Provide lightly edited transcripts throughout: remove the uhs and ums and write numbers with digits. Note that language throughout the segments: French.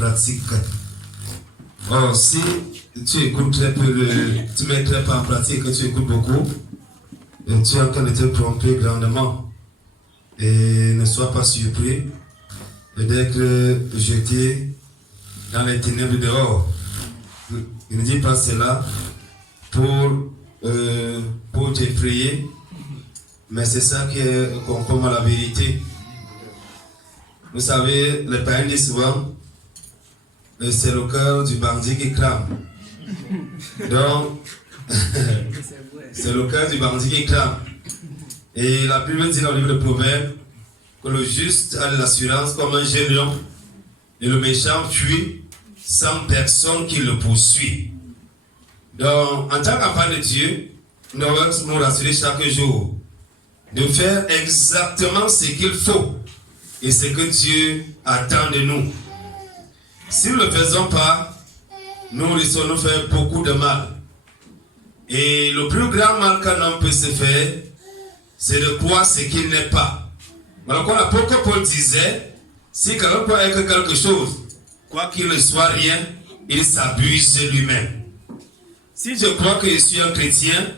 pratique. Or, si tu écoutes très peu, tu mets très peu en pratique, que tu écoutes beaucoup, et tu es en train de te tromper grandement. Et ne sois pas surpris d'être jeté dans les ténèbres dehors. Il ne dit pas cela pour t'effrayer, mais c'est ça qui est conforme à la vérité. Vous savez, les païens disent souvent, c'est le cœur du bandit qui crame. Donc, c'est le cœur du bandit qui crame. Et la Bible dit dans le livre de Proverbes que le juste a de l'assurance comme un jeune lion et le méchant fuit sans personne qui le poursuit. Donc, en tant qu'enfant de Dieu, nous devons nous rassurer chaque jour de faire exactement ce qu'il faut et ce que Dieu attend de nous. Si nous ne le faisons pas, nous risquons de nous faire beaucoup de mal. Et le plus grand mal qu'un homme peut se faire, c'est de croire ce qu'il n'est pas. Alors, comme l'apôtre Paul disait, si quelqu'un croit être quelque chose, quoi qu'il ne soit rien, il s'abuse lui-même. Si je crois que je suis un chrétien,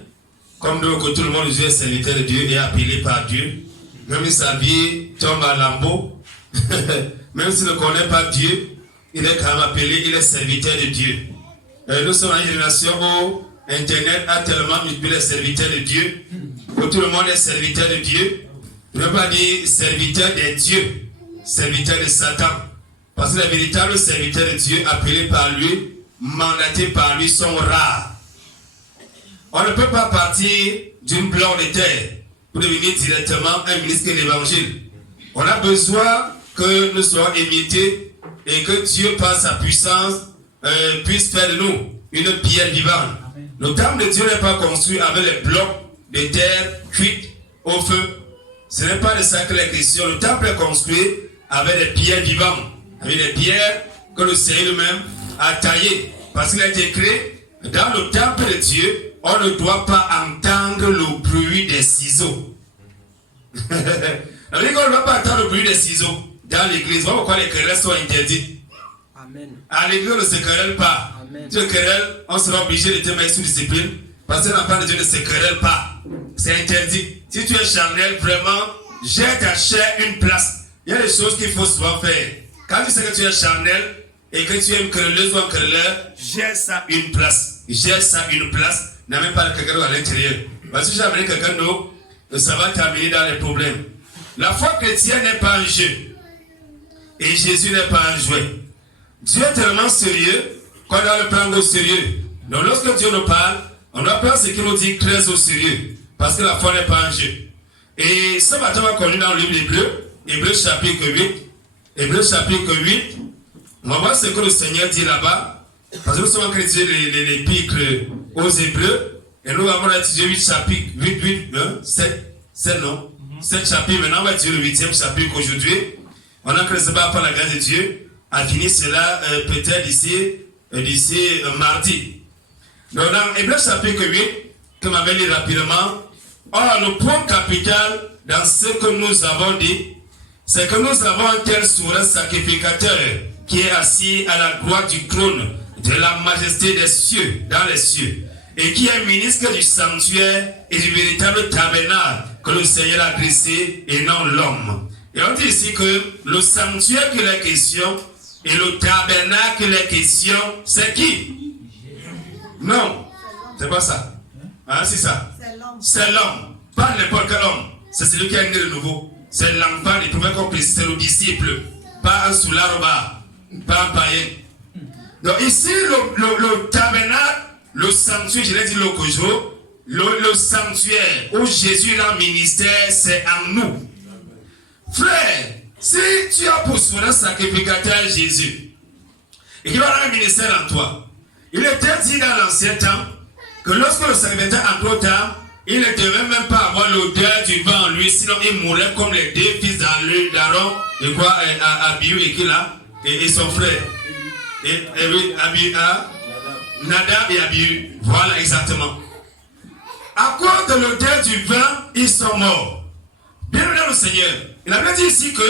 comme donc tout le monde est serviteur de Dieu et appelé par Dieu, même si sa vie tombe à lambeaux, même s'il ne connaît pas Dieu, il est quand même appelé, il est serviteur de Dieu. Nous sommes dans une génération où Internet a tellement multiplié les serviteurs de Dieu, où tout le monde est serviteur de Dieu. Je ne veux pas dire serviteur des dieux, serviteur de Satan. Parce que les véritables serviteurs de Dieu, appelés par lui, mandatés par lui, sont rares. On ne peut pas partir d'une bloc de terre pour devenir directement un ministre de l'évangile. On a besoin que nous soyons émiettés et que Dieu, par sa puissance, puisse faire de nous une pierre vivante. Le temple de Dieu n'est pas construit avec les blocs de terre cuites au feu. Ce n'est pas de ça que les questions. Le temple est construit avec des pierres vivantes, avec des pierres que le Seigneur lui-même a taillées. Parce qu'il a été créé dans le temple de Dieu. On ne doit pas entendre le bruit des ciseaux. On ne doit pas entendre le bruit des ciseaux dans l'église. Voilà pourquoi les querelles sont interdites. Amen. À l'église, on ne se querelle pas. Amen. Tu te querelles, on sera obligé de te mettre sous discipline. Parce que l'enfant de Dieu ne se querelle pas. C'est interdit. Si tu es charnel, vraiment, jette ta chair une place. Il y a des choses qu'il faut souvent faire. Quand tu sais que tu es charnel et que tu es une querelleuse ou un querelleur, jette ça une place. Jette ça une place. N'a même pas de quelqu'un à l'intérieur. Parce que si j'ai amené quelqu'un d'autre, ça va t'amener dans les problèmes. La foi chrétienne n'est pas un jeu. Et Jésus n'est pas un jouet. Dieu est tellement sérieux qu'on doit le prendre au sérieux. Donc lorsque Dieu nous parle, on doit prendre ce qu'il nous dit très au sérieux. Parce que la foi n'est pas un jeu. Et ce matin, on va conduire dans le livre d'Hébreux, Hébreux chapitre 8. Hébreux chapitre 8. On va voir ce que le Seigneur dit là-bas. Parce que nous sommes en train d'étudier l'épître aux Hébreux. Et nous avons étudié 8 chapitres, 7 chapitres. Maintenant, on va étudier le 8e chapitre aujourd'hui. On a créé par la grâce de Dieu à finir cela peut-être d'ici mardi. Donc, dans Hébreux chapitre 8, comme on avait dit rapidement, or, le point capital dans ce que nous avons dit, c'est que nous avons un tel souverain sacrificateur qui est assis à la droite du trône de la majesté des cieux, dans les cieux, et qui est ministre du sanctuaire et du véritable tabernacle que le Seigneur a dressé et non l'homme. Et on dit ici que le sanctuaire qu'il est question et le tabernacle qu'il est question, c'est qui? Non, c'est pas ça. Hein, c'est ça. C'est l'homme. Pas n'importe quel homme. C'est celui qui est né de nouveau. C'est l'enfant du premier complice, c'est le disciple. Pas un soularoba, pas un païen. Donc ici, le tabernacle, le sanctuaire, je l'ai dit l'autre jour, le sanctuaire où Jésus est en ministère, c'est en nous. Frère, si tu as pour souverain sacrificateur Jésus, et qu'il va avoir un ministère en toi, il était dit dans l'ancien temps, que lorsque le sacrificateur en d'autres temps, il ne devait même pas avoir l'odeur du vin en lui, sinon il mourrait comme les deux fils d'Aaron, et quoi, Abihu et qui là, et son frère. Et oui, Nadab et Abihu. Voilà exactement. À cause de l'odeur du vin, ils sont morts. Bien le Seigneur. Il avait dit ici que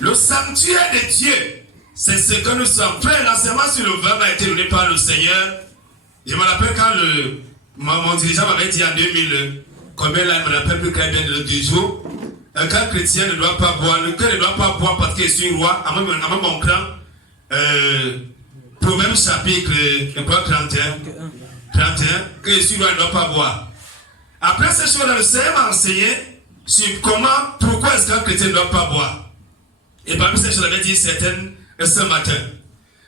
le sanctuaire de Dieu, C'est ce que nous sommes. Frère, l'enseignement sur le vin a été donné par le Seigneur. Je me rappelle quand mon dirigeant m'avait dit en 2000, combien là, je me rappelle plus très bien du jour. Qu'un chrétien ne doit pas boire, le cœur ne doit pas boire parce qu'il suis roi, à mon cran. Proverbe chapitre 31, que je suis roi, ne doit pas boire. Après ces choses-là, le Seigneur m'a enseigné sur pourquoi est-ce qu'un chrétien ne doit pas boire. Et parmi ces choses, il avait dit certaines ce matin.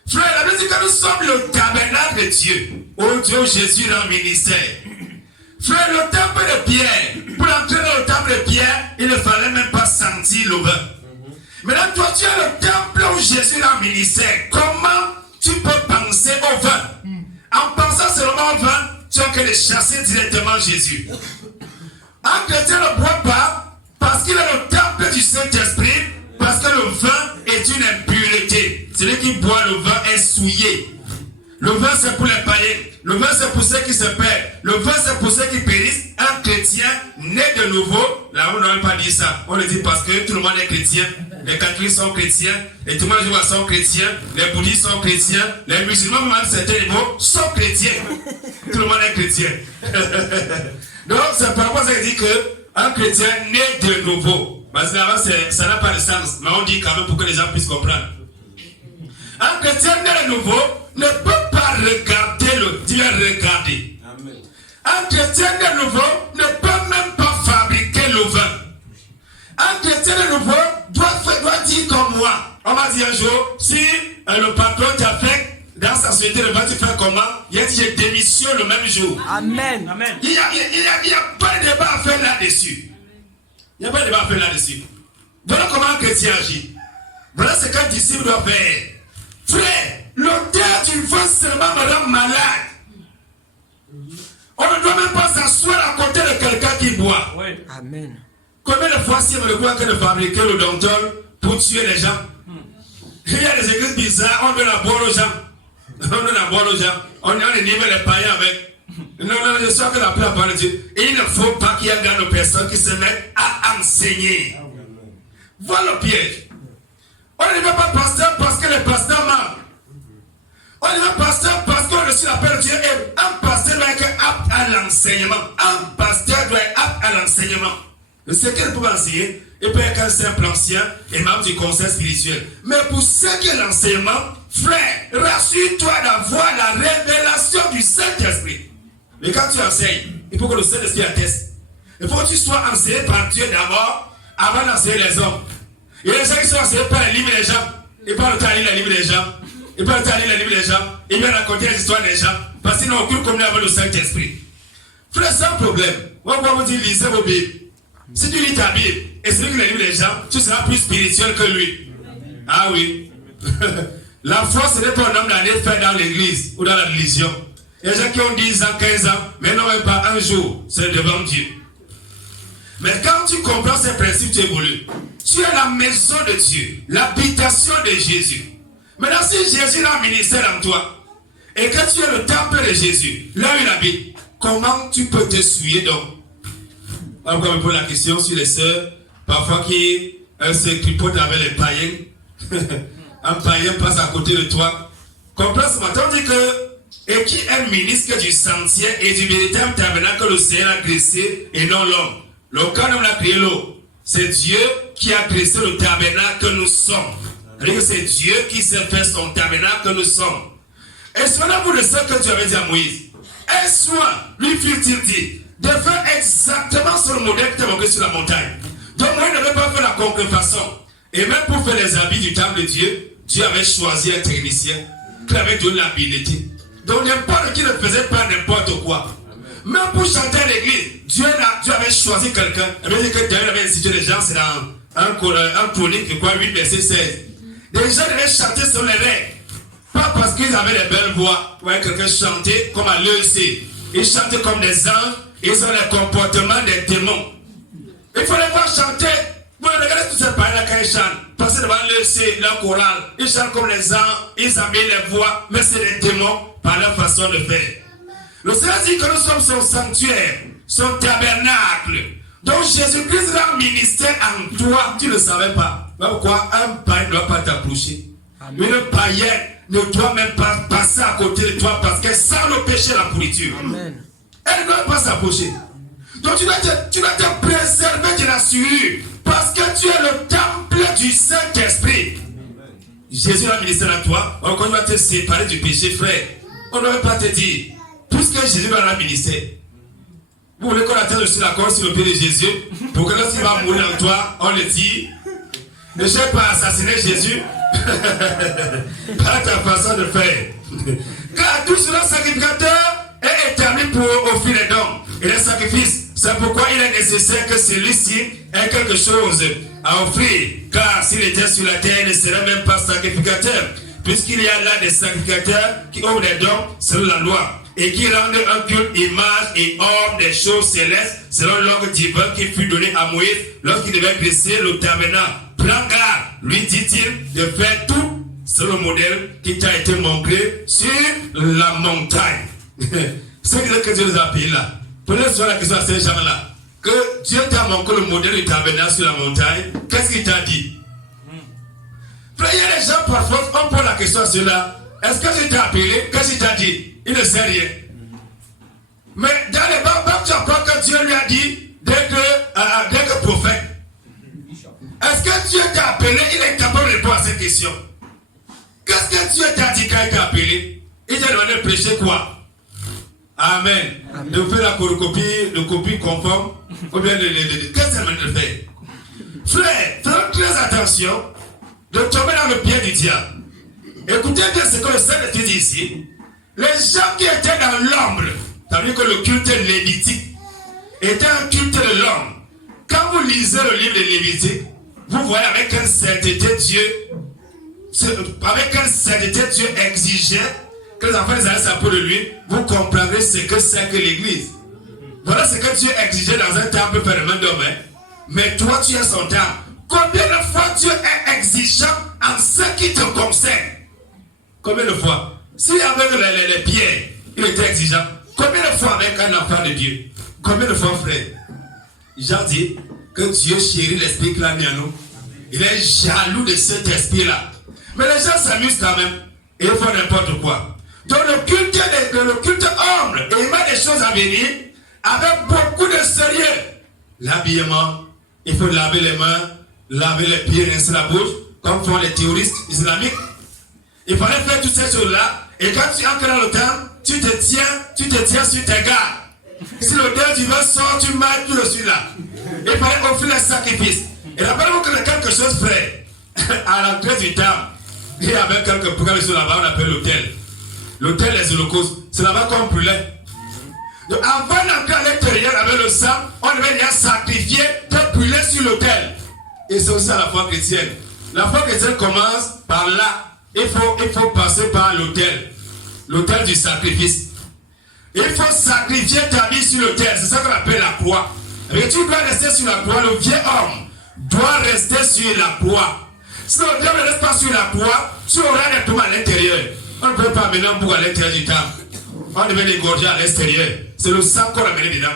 Frère, il avait dit que nous sommes le tabernacle de Dieu, où Dieu Jésus rend ministère. Frère, le temple de Pierre, pour entrer dans le temple de Pierre, il ne fallait même pas sentir le vin. Maintenant, toi, tu es le temple où Jésus rend ministère. Comment tu peux penser au vin? En pensant seulement au vin, tu as que de chasser directement Jésus. Un chrétien ne boit pas parce qu'il est le temple du Saint-Esprit, parce que le vin est une impureté. Celui qui boit le vin est souillé. Le vin, c'est pour les païens. Le vin, c'est pour ceux qui se perdent. Le vin, c'est pour ceux qui périssent. Un chrétien né de nouveau, là, on n'a même pas dit ça. On le dit parce que tout le monde est chrétien. Les catholiques sont chrétiens. Les témoins sont chrétiens. Les bouddhistes sont chrétiens. Les musulmans, même certains niveaux, sont chrétiens. Tout le monde est chrétien. Donc, c'est par rapport à ça qu'il dit qu'un chrétien né de nouveau. Parce que là, ça n'a pas de sens. Mais on dit quand même pour que les gens puissent comprendre. Un chrétien né de nouveau ne peut pas regarder le Dieu regarder. Amen. Un chrétien de nouveau ne peut même pas fabriquer le vin. Un chrétien de nouveau doit dire comme moi. On m'a dit un jour, si le patron t'affecte dans sa société, le vin, tu fais comment? Il a dit, je démissionne le même jour. Amen. Amen. Il n'y a pas de débat à faire là-dessus. Il n'y a pas de débat à faire là-dessus. Voilà comment un chrétien agit. Voilà ce qu'un disciple doit faire. Frère, l'auteur du vin seulement me rend malade. On ne doit même pas s'asseoir à côté de quelqu'un qui boit. Oui. Amen. Combien de fois si on me croit que de fabriquer le dompteur pour tuer les gens? Il y a des églises bizarres, on doit la boire aux gens. On doit la boire aux gens. On est niveau les païens avec. Non, je sais que la parole de Dieu. Il ne faut pas qu'il y ait de personnes qui se mettent à enseigner. Voilà le piège. On ne va pas pasteur parce que les pasteurs mentent. On ne va pas pasteur parce qu'on reçoit l'appel de Dieu. Et un pasteur doit être apte à l'enseignement. Un pasteur doit être apte à l'enseignement. Ce qu'il peut enseigner, il peut être un simple ancien et membre du conseil spirituel. Mais pour ce qui est l'enseignement, frère, rassure-toi d'avoir la révélation du Saint-Esprit. Mais quand tu enseignes, il faut que le Saint-Esprit atteste. Il faut que tu sois enseigné par Dieu d'abord avant d'enseigner les hommes. Il y a des gens qui sont enseignés par les livres des gens. Ils parlent de lire les livres des gens. Ils parlent de lire les livres des gens. Ils viennent raconter les histoires des gens. Parce qu'ils n'ont aucune communion avec le Saint-Esprit. Frère, c'est un problème. On va vous dire, lisez vos Bibles. Si tu lis ta Bible et celui qui les livre des gens, tu seras plus spirituel que lui. Ah oui. La foi, ce n'est pas un homme d'aller faire dans l'église ou dans la religion. Il y a des gens qui ont 10 ans, 15 ans, mais non même pas un jour. C'est devant Dieu. Mais quand tu comprends ces principes, tu évolues. Tu es la maison de Dieu, l'habitation de Jésus. Maintenant, si Jésus a un ministère en toi, et que tu es le temple de Jésus, là où il habite, comment tu peux te souiller donc? On va me poser la question sur les sœurs, parfois qui se tripotent avec les païens. Un païen passe à côté de toi. Comprends ce matin, on dit que, et qui est ministre du sentier et du véritable tabernacle que le Seigneur a dressé et non l'homme. Le cas nous l'a créé l'eau. C'est Dieu qui a dressé le tabernacle que nous sommes. C'est Dieu qui s'est fait son tabernacle que nous sommes. Et souvenez-vous de ce que Dieu avait dit à Moïse. Un soin, lui fut-il dit, de faire exactement sur le modèle qui était montré sur la montagne. Donc Moïse n'avait pas fait la contrefaçon. Et même pour faire les habits du temple de Dieu, Dieu avait choisi un technicien qui avait donné l'habilité. Donc n'importe qui ne faisait pas n'importe quoi. Même pour chanter à l'église, Dieu avait choisi quelqu'un. Il avait dit que David avait institué les gens, c'est dans un chronique, je crois, 8, verset 16. Les gens devaient chanter sur les règles. Pas parce qu'ils avaient des belles voix. Vous voyez quelqu'un chanter comme à l'EEC. Ils chantaient comme des anges. Ils ont les comportements des démons. Il faut les voir chanter. Vous regardez tous ces païens quand ils chantent. Passez devant l'EEC, leur chorale. Ils chantent comme les anges. Ils amènent les voix. Mais c'est des démons par leur façon de faire. Le Seigneur dit que nous sommes son sanctuaire, son tabernacle. Donc Jésus-Christ a un ministère en toi, tu ne le savais pas. Pourquoi un païen ne doit pas t'approcher? Une païenne ne doit même pas passer à côté de toi parce qu'elle sent le péché et la pourriture. Amen. Elle ne doit pas s'approcher. Donc tu dois te préserver de la souillure parce que tu es le temple du Saint-Esprit. Jésus a ministré à toi, on doit te séparer du péché, frère. On ne doit pas te dire, puisque Jésus va la ministrer. Vous voulez qu'on attende sur la croix sur le pied de Jésus pour que lorsqu'il va mourir en toi, on le dit, ne cherche pas à assassiner Jésus par ta façon de faire. Car tout cela sacrificateur est établi pour offrir les dons et les sacrifices. C'est pourquoi il est nécessaire que celui-ci ait quelque chose à offrir. Car s'il était sur la terre, il ne serait même pas sacrificateur. Puisqu'il y a là des sacrificateurs qui offrent des dons selon la loi et qui rendent un culte, image et ordre des choses célestes selon l'ordre divin qui fut donné à Moïse lorsqu'il devait dresser le tabernacle. Prends garde, lui dit-il, de faire tout selon le modèle qui t'a été montré sur la montagne. C'est que Dieu nous a appelés là. Prenez sur la question à ces gens-là. Que Dieu t'a montré le modèle du tabernacle sur la montagne. Qu'est-ce qu'il t'a dit? Frère, il y a des gens parfois, on pose la question à ceux-là. Est-ce que Dieu t'a appelé? Qu'est-ce qu'il t'a dit? Il ne sait rien. Mais dans les Bibles, tu crois que Dieu lui a dit d'être prophète. Est-ce que Dieu t'a appelé? Il est capable de répondre à cette question. Qu'est-ce que Dieu t'a dit quand il t'a appelé? Il t'a demandé de prêcher quoi? Amen. De faire la copie conforme. Ou bien qu'est-ce que ça veut faire? Frère, faites très attention de tomber dans le pied du diable. Écoutez bien ce que le Seigneur dit ici. Les gens qui étaient dans l'ombre, ça veut dire que le culte lévitique était un culte de l'homme. Quand vous lisez le livre de Lévitique, vous voyez avec quelle sainteté Dieu exigeait que les enfants allaient s'appeler de lui. Vous comprendrez ce que c'est que l'église. Voilà ce que Dieu exigeait dans un temple fait de main d'homme. Mais toi, tu es son temple. Combien de fois Dieu est exigeant en ce qui te concerne? Combien de fois? Si avec les pierres, il était exigeant. Combien de fois avec un enfant de Dieu? Combien de fois, frère? Jean dit que Dieu chérit l'esprit qu'il a mis en nous. Il est jaloux de cet esprit-là. Mais les gens s'amusent quand même. Et ils font n'importe quoi. Donc le culte humble, et il met des choses à venir avec beaucoup de sérieux. L'habillement, il faut laver les mains, laver les pieds, rincer la bouche, comme font les terroristes islamiques. Il fallait faire toutes ces choses-là. Et quand tu entres dans le temps, tu te tiens sur tes gardes. Si l'odeur du vin sort, tu marches tout dessus là. Il fallait offrir les sacrifices. Et rappelez-vous que quelque chose frère, à l'entrée du temple, il y avait quelques programmes là-bas, on appelle l'hôtel. L'hôtel des holocaustes. C'est là-bas qu'on brûlait. Donc avant d'entrer à l'intérieur avec le sang, on devait déjà sacrifier, te brûler sur l'autel. Et c'est aussi à la foi chrétienne. La foi chrétienne commence par là. Il faut passer par l'autel. L'autel du sacrifice. Il faut sacrifier ta vie sur l'autel. C'est ça qu'on appelle la croix. Et tu dois rester sur la croix. Le vieil homme doit rester sur la croix. Si le diable ne reste pas sur la croix, tu auras des tours à l'intérieur. On ne peut pas amener un bouc à l'intérieur du temple. On devait l'égorger à l'extérieur. C'est le sang qu'on a mené dedans.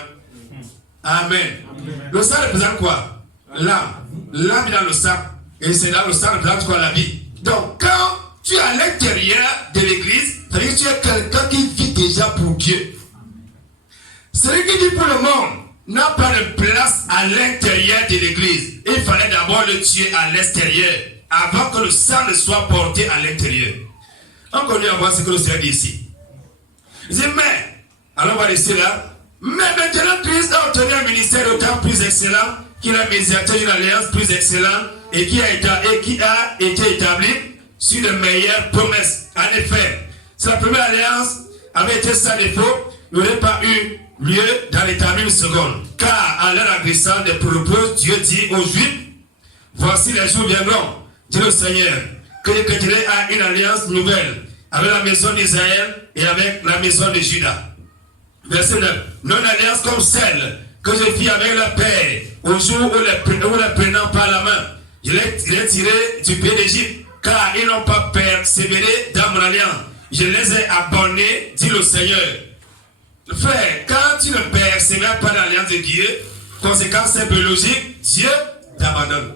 Amen. Amen. Le sang représente quoi? L'âme. L'âme est dans le sang. Et c'est là le sang représente quoi? La vie. Donc quand tu es à l'intérieur de l'église, ça veut dire que tu es quelqu'un qui vit déjà pour Dieu. Celui qui vit pour le monde n'a pas de place à l'intérieur de l'église. Il fallait d'abord le tuer à l'extérieur avant que le sang ne soit porté à l'intérieur. On connaît à voir ce que le Seigneur dit ici. Il dit, mais, alors on va rester là. Mais maintenant, Christ a obtenu un ministère d'autant plus excellent qu'il a médiateur d'une alliance plus excellente et qui a été établi sur de meilleures promesses. En effet, sa première alliance avait été sans défaut, il n'aurait pas eu lieu dans l'établir une seconde. Car à l'heure agressante des propos, Dieu dit aux Juifs, voici les jours viendront, dit le Seigneur, que je créerai une alliance nouvelle avec la maison d'Israël et avec la maison de Juda. Verset 9. Non alliance comme celle que je fis avec le Père au jour où les prenant par la main, je les tiré du pays d'Égypte, car ils n'ont pas persévéré dans mon alliance. Je les ai abandonnés, dit le Seigneur. Frère, quand tu ne persévères pas dans l'alliance de Dieu, conséquence c'est biologique, Dieu t'abandonne.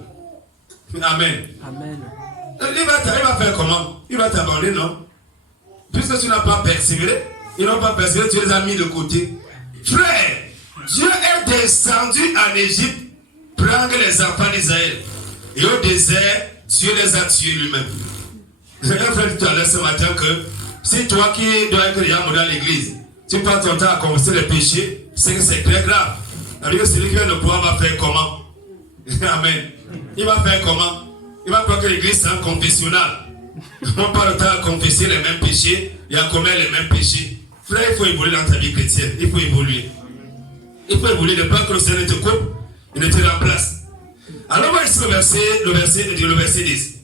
Amen. Amen. Il va faire comment? Il va t'abandonner, non? Puisque tu n'as pas persévéré, ils n'ont pas persévéré, tu les as mis de côté. Frère, Dieu est descendu en Égypte prendre les enfants d'Israël. Et au désert, Dieu les a tués lui-même. Je vais faire tout à l'heure ce matin que si toi qui dois être dans l'église, tu passes ton temps à confesser les péchés, c'est que c'est très grave. C'est-à-dire que celui qui vient de pouvoir va faire comment? Amen. Il va faire comment? Il va croire que l'église c'est un confessionnal. On pas le temps à confesser les mêmes péchés et à commettre les mêmes péchés. Frère, il faut évoluer dans ta vie chrétienne. Il faut évoluer. Il faut évoluer de peur que le Seigneur ne te coupe, il ne te remplace. Alors, moi, ici le verset 10.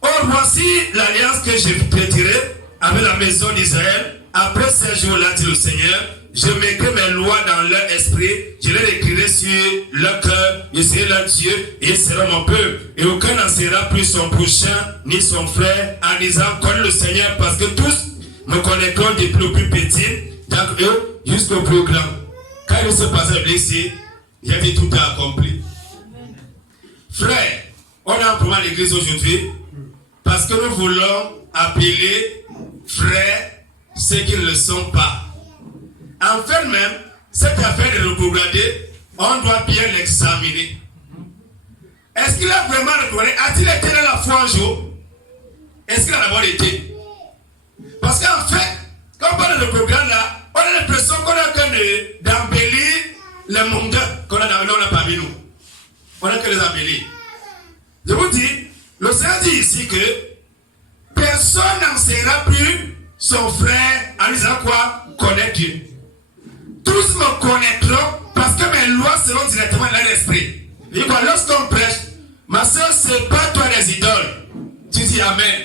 Or, voici l'alliance que je traiterai avec la maison d'Israël. Après ces jours-là, dit le Seigneur, je mettrai mes lois dans leur esprit, je les écrirai sur leur cœur, je serai leur Dieu, et ils seront mon peuple. Et aucun n'en sera plus son prochain, ni son frère, en disant, connais le Seigneur, parce que tous me connaîtront depuis le plus petit, d'entre eux jusqu'au plus grand. Quand il se passe ici, il y avait tout accompli. Frère, on a un problème à l'église aujourd'hui, parce que nous voulons appeler frères ceux qui ne le sont pas. En fait même, cette affaire de reprograder, on doit bien l'examiner. Est-ce qu'il a vraiment reprogradé? A-t-il été dans la foi un jour? Est-ce qu'il a d'abord été? Parce qu'en fait, quand on parle de reprogradé là, on a l'impression qu'on a que d'embellir les mondes qu'on a parmi nous. On a que les embellir. Je vous dis, le Seigneur dit ici que personne n'en sera plus son frère en disant quoi? Connaître Dieu. Tous me connaîtront parce que mes lois seront directement dans l'esprit. Et quoi, lorsqu'on prêche, ma soeur, c'est pas toi les idoles. Tu dis Amen.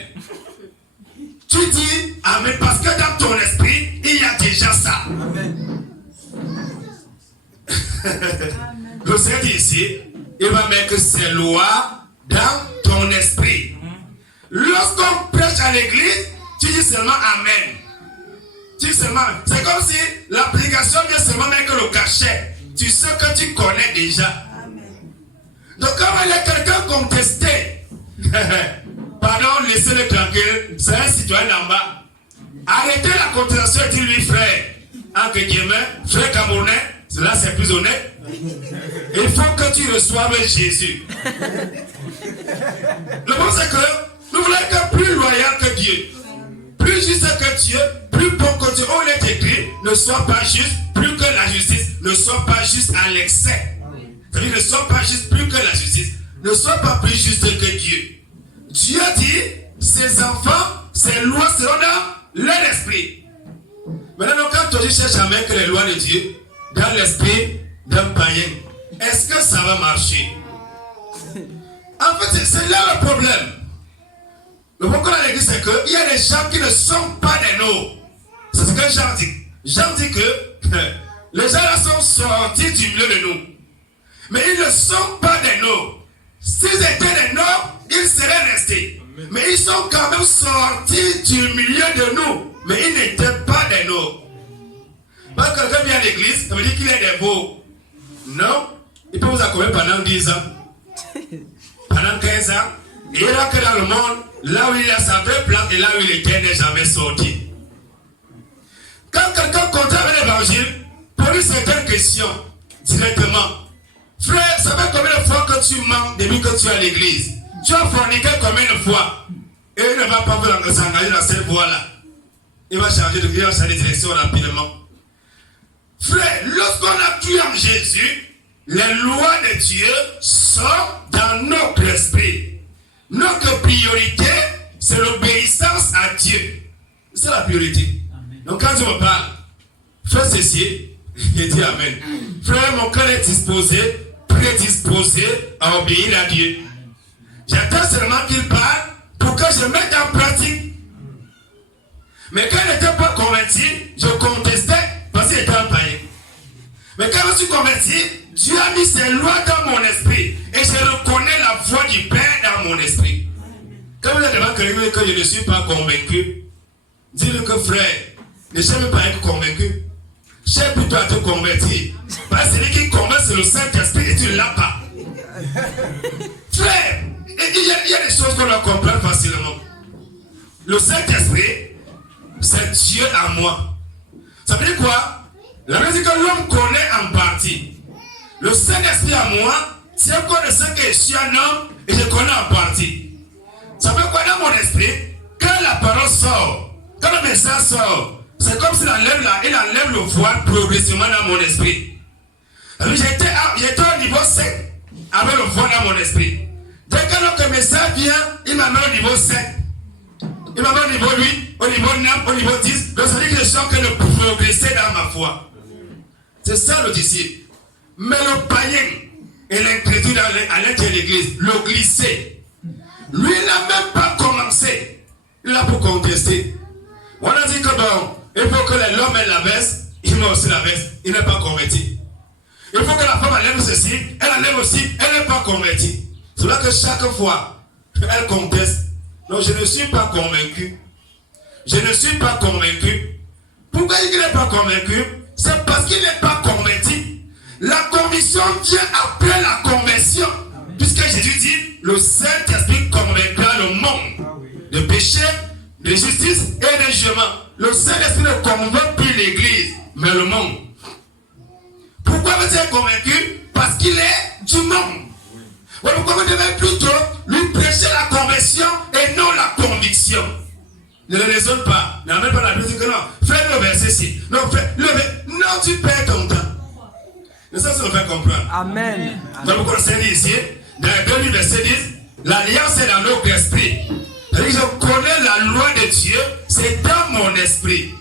Tu dis Amen parce que dans ton esprit, il y a déjà ça. Amen. Le Seigneur dit ici, il va mettre ses lois dans ton esprit. Lorsqu'on prêche à l'église, tu dis seulement Amen. Tu dis seulement, c'est comme si l'application vient seulement mettre le cachet. Tu sais que tu connais déjà. Amen. Donc quand il y a quelqu'un contesté, pardon, laissez-le tranquille, c'est un citoyen en bas. Arrêtez la contestation et dis-lui frère, entre guillemets, frère camerounais, cela c'est plus honnête. Il faut que tu reçoives Jésus. Le bon c'est que nous voulons être plus loyal que Dieu, plus juste que Dieu, plus bon que Dieu. On est écrit, ne sois pas juste, plus que la justice, ne sois pas juste à l'excès. C'est-à-dire, ne sois pas juste plus que la justice, ne sois pas plus juste que Dieu. Dieu dit, ses enfants, ses lois seront dans leur esprit. Maintenant, quand tu cherches à mettre les lois de Dieu dans l'esprit d'un païen, est-ce que ça va marcher? En fait, c'est là le problème. Le problème de l'église, c'est qu'il y a des gens qui ne sont pas des nôtres. C'est ce que Jean dit. Jean dit que les gens là sont sortis du milieu de nous. Mais ils ne sont pas des nôtres. S'ils étaient des nôtres, ils seraient restés. Mais ils sont quand même sortis du milieu de nous. Mais ils n'étaient pas des nôtres. Quand quelqu'un vient à l'église, ça veut dire qu'il est des veaux. Non. Il peut vous accompagner pendant 10 ans. Pendant 15 ans. Et là que dans le monde, là où il a sa vraie place et là où il était, n'est jamais sorti. Quand quelqu'un compte avec l'évangile, pour lui c'est une question, directement. Frère, ça fait combien de fois que tu mens depuis que tu es à l'église? Tu as forniqué combien de fois? Et il ne va pas s'engager dans cette voie-là. Il va changer de direction rapidement. Frère, lorsqu'on a cru en Jésus, les lois de Dieu sont dans notre esprit. Notre priorité, c'est l'obéissance à Dieu. C'est la priorité. Amen. Donc quand je me parle, fais ceci, je dis Amen. Frère, mon cœur est disposé, prédisposé à obéir à Dieu. J'attends seulement qu'il parle pour que je mette en pratique. Mais quand il n'était pas converti, je contestais parce qu'il était un païen. Mais quand je suis converti, Dieu a mis ses lois dans mon esprit. Et je reconnais la voix du Père dans mon esprit. Quand vous êtes devant quelqu'un que je ne suis pas convaincu, dis-le que frère, ne cherche pas à être convaincu. Cherche plutôt à te convertir. Parce que celui qui convainc, c'est le Saint-Esprit et tu ne l'as pas. Frère, il il y a des choses qu'on doit comprendre facilement. Le Saint-Esprit, c'est Dieu à moi. Ça veut dire quoi? La raison que l'homme connaît en partie. Le Saint-Esprit à moi, c'est encore de ce que je suis un homme et je connais en partie. Ça veut dire quoi dans mon esprit? Quand la parole sort, quand le message sort, c'est comme s'il enlève le voile progressivement dans mon esprit. J'étais au niveau 7 avec le voile dans mon esprit. Dès que le message vient, il m'amène au niveau 7. Il m'amène au niveau 8, au niveau 9, au niveau 10. Donc ça veut dire que je suis en train de progresser dans ma foi. C'est ça le disciple. Mais le païen et l'incrédule à l'intérieur de l'église, le glisser, lui il n'a même pas commencé. Il a pour contester. On a dit que bon, il faut que l'homme ait la veste, il met aussi la veste, il n'est pas converti. Il faut que la femme enlève ceci, elle enlève aussi, elle n'est pas convertie. C'est là que chaque fois, elle conteste. Non, je ne suis pas convaincu. Je ne suis pas convaincu. Pourquoi il n'est pas convaincu? C'est parce qu'il n'est pas converti. La conviction vient après la conversion. Puisque Jésus dit, le Saint-Esprit convaincra le monde de péché, de justice et de jugement. Le Saint-Esprit ne convainc plus l'église, mais le monde. Pourquoi vous êtes convaincu? Parce qu'il est du monde. Pourquoi vous devez plutôt lui prêcher la conversion et non la conviction? Ne le raisonne pas. N'amène pas la Bible que non. Fais le verset ici. Non, non, tu perds ton temps. Mais ça, nous fait comprendre. Amen. Donc, pourquoi le Seigneur dit ici, dans le 2 verset 10, l'alliance est dans notre esprit. C'est-à-dire que je connais la loi de Dieu, c'est dans mon esprit.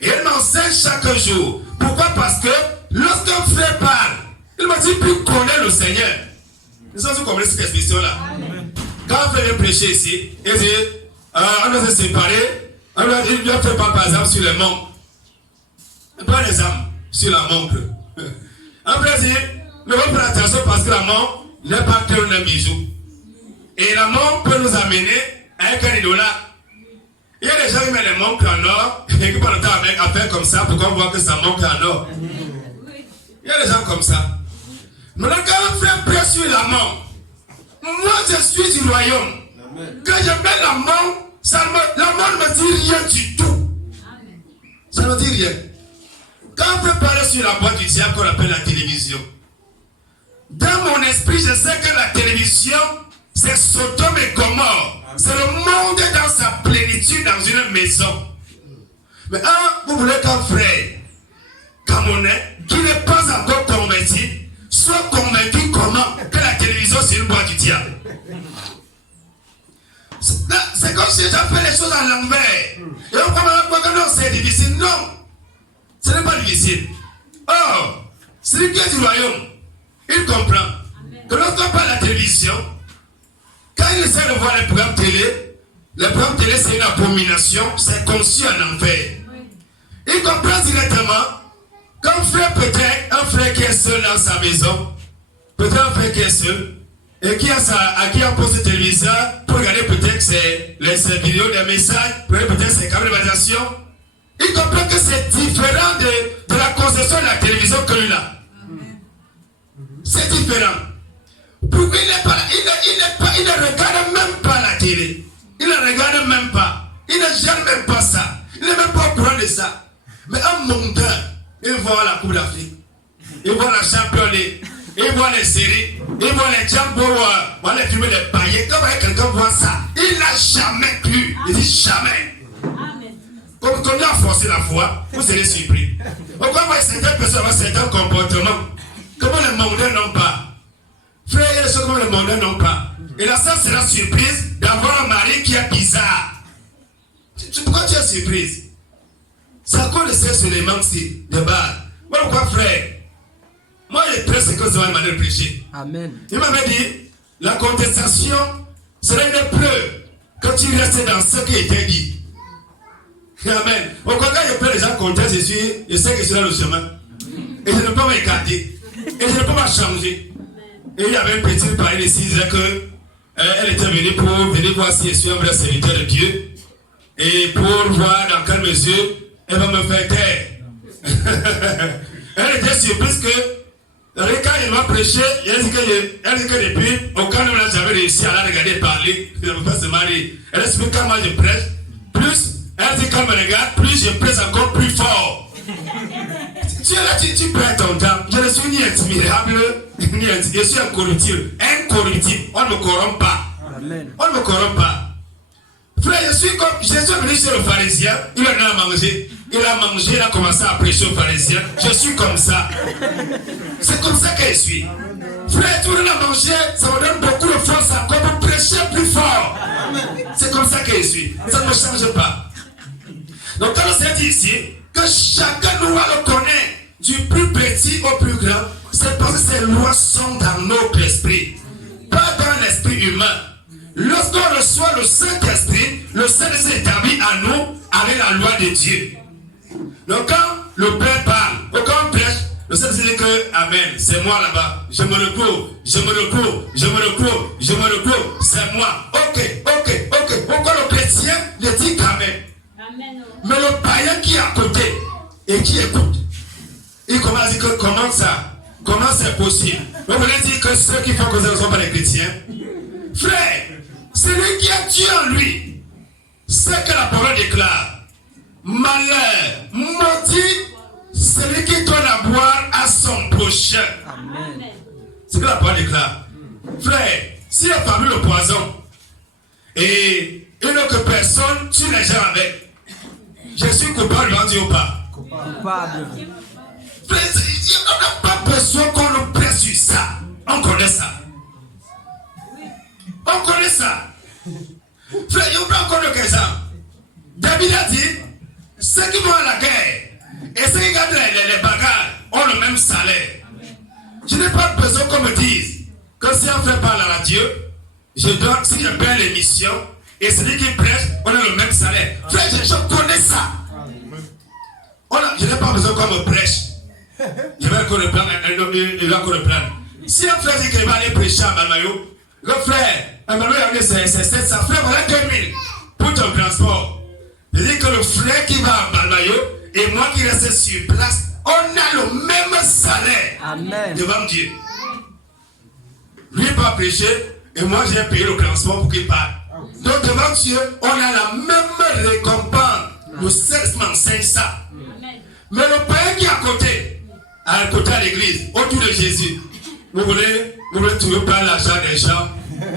Et elle m'enseigne chaque jour. Pourquoi? Parce que lorsqu'un frère parle, il m'a dit plus connaître le Seigneur. Nous sommes comme cette expression-là. Quand un frère vient prêcher ici, il dit, on doit se séparer, il doit faire par exemple sur les membres. Pas les âmes, sur la montre. Un frère dit, nous devons faire attention parce que la montre n'est pas que un bijou. Et la montre peut nous amener avec un idolâtre. Il y a des gens qui mettent les montres en or et qui prennent le temps avec à faire comme ça pour qu'on voit que ça montre en or. Il y a des gens comme ça. Maintenant, quand un frère prêche sur la montre, moi je suis du royaume. Quand je mets la montre, la montre ne me dit rien du tout. Ça ne me dit rien. Quand on peut parler sur la boîte du diable qu'on appelle la télévision, dans mon esprit, je sais que la télévision, c'est Sodome et Gomorrhe. C'est le monde dans sa plénitude dans une maison. Mais vous voulez qu'un frère camerounais qui n'est pas encore converti soit convaincu comment que la télévision c'est une boîte du diable. C'est comme si j'ai fait les choses à l'envers. Et on comprend que non, c'est difficile. Non, ce n'est pas difficile. Or, celui qui est du royaume, il comprend que lorsqu'on parle de la télévision, quand il essaie de voir les programmes télé c'est une abomination, c'est conçu en enfer. Il comprend directement qu'un frère peut-être, un frère qui est seul dans sa maison, peut-être un frère qui est seul, et qui a posé le téléviseur pour regarder peut-être ses vidéos, des messages, peut-être ses câbles de validation. Il comprend que c'est différent de la conception de la télévision que lui a. C'est différent. Pourquoi il ne regarde même pas la télé. Il ne regarde même pas. Il ne gère même pas ça. Il n'est même pas au courant de ça. Mais un monteur, il voit la Coupe d'Afrique. Il voit la Champions League. Il voit les séries. Il voit les Django. Il voit les films des paillettes. Quand quelqu'un voit ça, il n'a jamais cru. Il dit jamais. Comme il a forcé la foi, vous serez surpris. Pourquoi voyez certaines personnes avoir certains comportements comment les mondains n'ont pas? Frère, il y a des choses que les mondains n'ont pas. Et la sœur sera surprise d'avoir un mari qui est bizarre. Pourquoi tu es surprise? C'est à cause de ces éléments-ci, de base. Moi, pourquoi, frère? Moi, j'ai très ce que ça m'a de prêcher. Amen. Il m'avait dit, la contestation serait une épreuve quand tu restes dans ce qui était dit. Amen. Pourquoi quand je peux les gens contester, je sais que je suis dans le chemin. Et je ne peux pas m'écarter. Et je ne peux pas changer. Et il y avait une petite parole ici, il disait que elle était venue pour venir voir si je suis un vrai serviteur de Dieu. Et pour voir dans quelle mesure elle va me faire taire. Elle était surprise que Quand il m'a prêché, elle dit que depuis, aucun homme n'a jamais réussi à la regarder parler. Elle ne peut pas se marier. Elle explique quand moi je prêche, plus, elle dit quand me regarde, plus je prêche encore plus fort. Tu es là, tu perds ton temps. Je ne suis ni intimidable, ni intimidable. Je suis incorruptible. Incorruptible. On ne me corrompt pas. Amen. On ne me corrompt pas. Frère, je suis comme Jésus est venu chez le pharisien, il a mangé. Il a mangé, il a commencé à prêcher aux pharisiens. Je suis comme ça. C'est comme ça que je suis. Frère, tout le monde a mangé, ça me donne beaucoup de force encore pour prêcher plus fort. C'est comme ça que je suis. Ça ne me change pas. Donc quand on s'est dit ici, que chacun de nous le connaît, du plus petit au plus grand, c'est parce que ces lois sont dans notre esprit, pas dans l'esprit humain. Lorsqu'on reçoit le Saint-Esprit, le Saint-Esprit est établi à nous avec la loi de Dieu. Donc quand le Père parle, quand on prêche, le Saint-Esprit dit que Amen, c'est moi là-bas, je me recouvre, je me recouvre, je me recouvre, je me recouvre, c'est moi. Ok. Pourquoi le chrétien ne dit qu'Amen? Mais le païen qui est à côté et qui écoute, il commence à dire que comment ça? Comment c'est possible? Vous voulez dire que ceux qui font causer ne sont pas les chrétiens? Frère, celui qui a Dieu en lui, c'est que la parole déclare. Malheur, maudit, celui qui donne à boire à son prochain. Amen. C'est que la parole déclare. Frère, si a parlé le poison et une autre personne tue les gens avec, je suis coupable devant Dieu ou pas? Coupable. Frère, on n'a pas besoin qu'on nous presse sur ça. On connaît ça. On connaît ça. Frère, il y a encore de exemple. David a dit, ceux qui vont à la guerre et ceux qui gardent les bagages ont le même salaire. Je n'ai pas besoin qu'on me dise que si un frère parle à la radio, si je perds l'émission et celui qui prêche, on a le même salaire. Frère, je connais ça. Je n'ai pas besoin qu'on me prêche. Je vais encore le prendre. Si un frère dit qu'il va aller prêcher à Balmayo, le frère, c'est 700 frères, voilà 2000 pour ton transport. Je dis que le frère qui va à Balmayo et moi qui reste sur place, on a le même salaire. Amen. Devant Dieu. Lui pas prêché et moi j'ai payé le transport pour qu'il parle. Donc devant Dieu, on a la même récompense. Le 500. Mais le païen qui est à côté de l'église, autour de Jésus, vous voulez trouver pas l'argent des gens?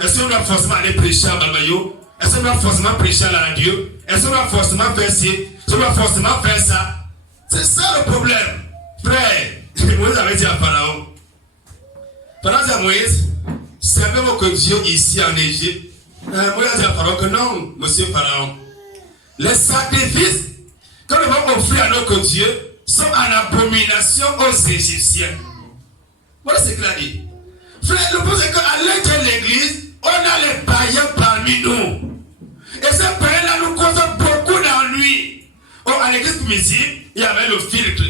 Est-ce qu'on doit forcément aller prêcher à Balmayo? Est-ce qu'on doit forcément prêcher à la radio? Est-ce qu'on doit forcément faire ci? Est-ce qu'on doit forcément faire ça? C'est ça le problème. Frère, Moïse avait dit à Pharaon. Pharaon dit à Moïse, savez-vous que Dieu ici en Égypte? Moïse a dit à Pharaon que non, monsieur Pharaon. Les sacrifices que nous allons offrir à notre Dieu sont en abomination aux Égyptiens. Voilà ce qu'il a dit. Frère, le problème c'est qu'à l'intérieur de l'église, on a les païens parmi nous. Et ces païens-là nous causent beaucoup d'ennuis. À l'église primitive, il y avait le filtre.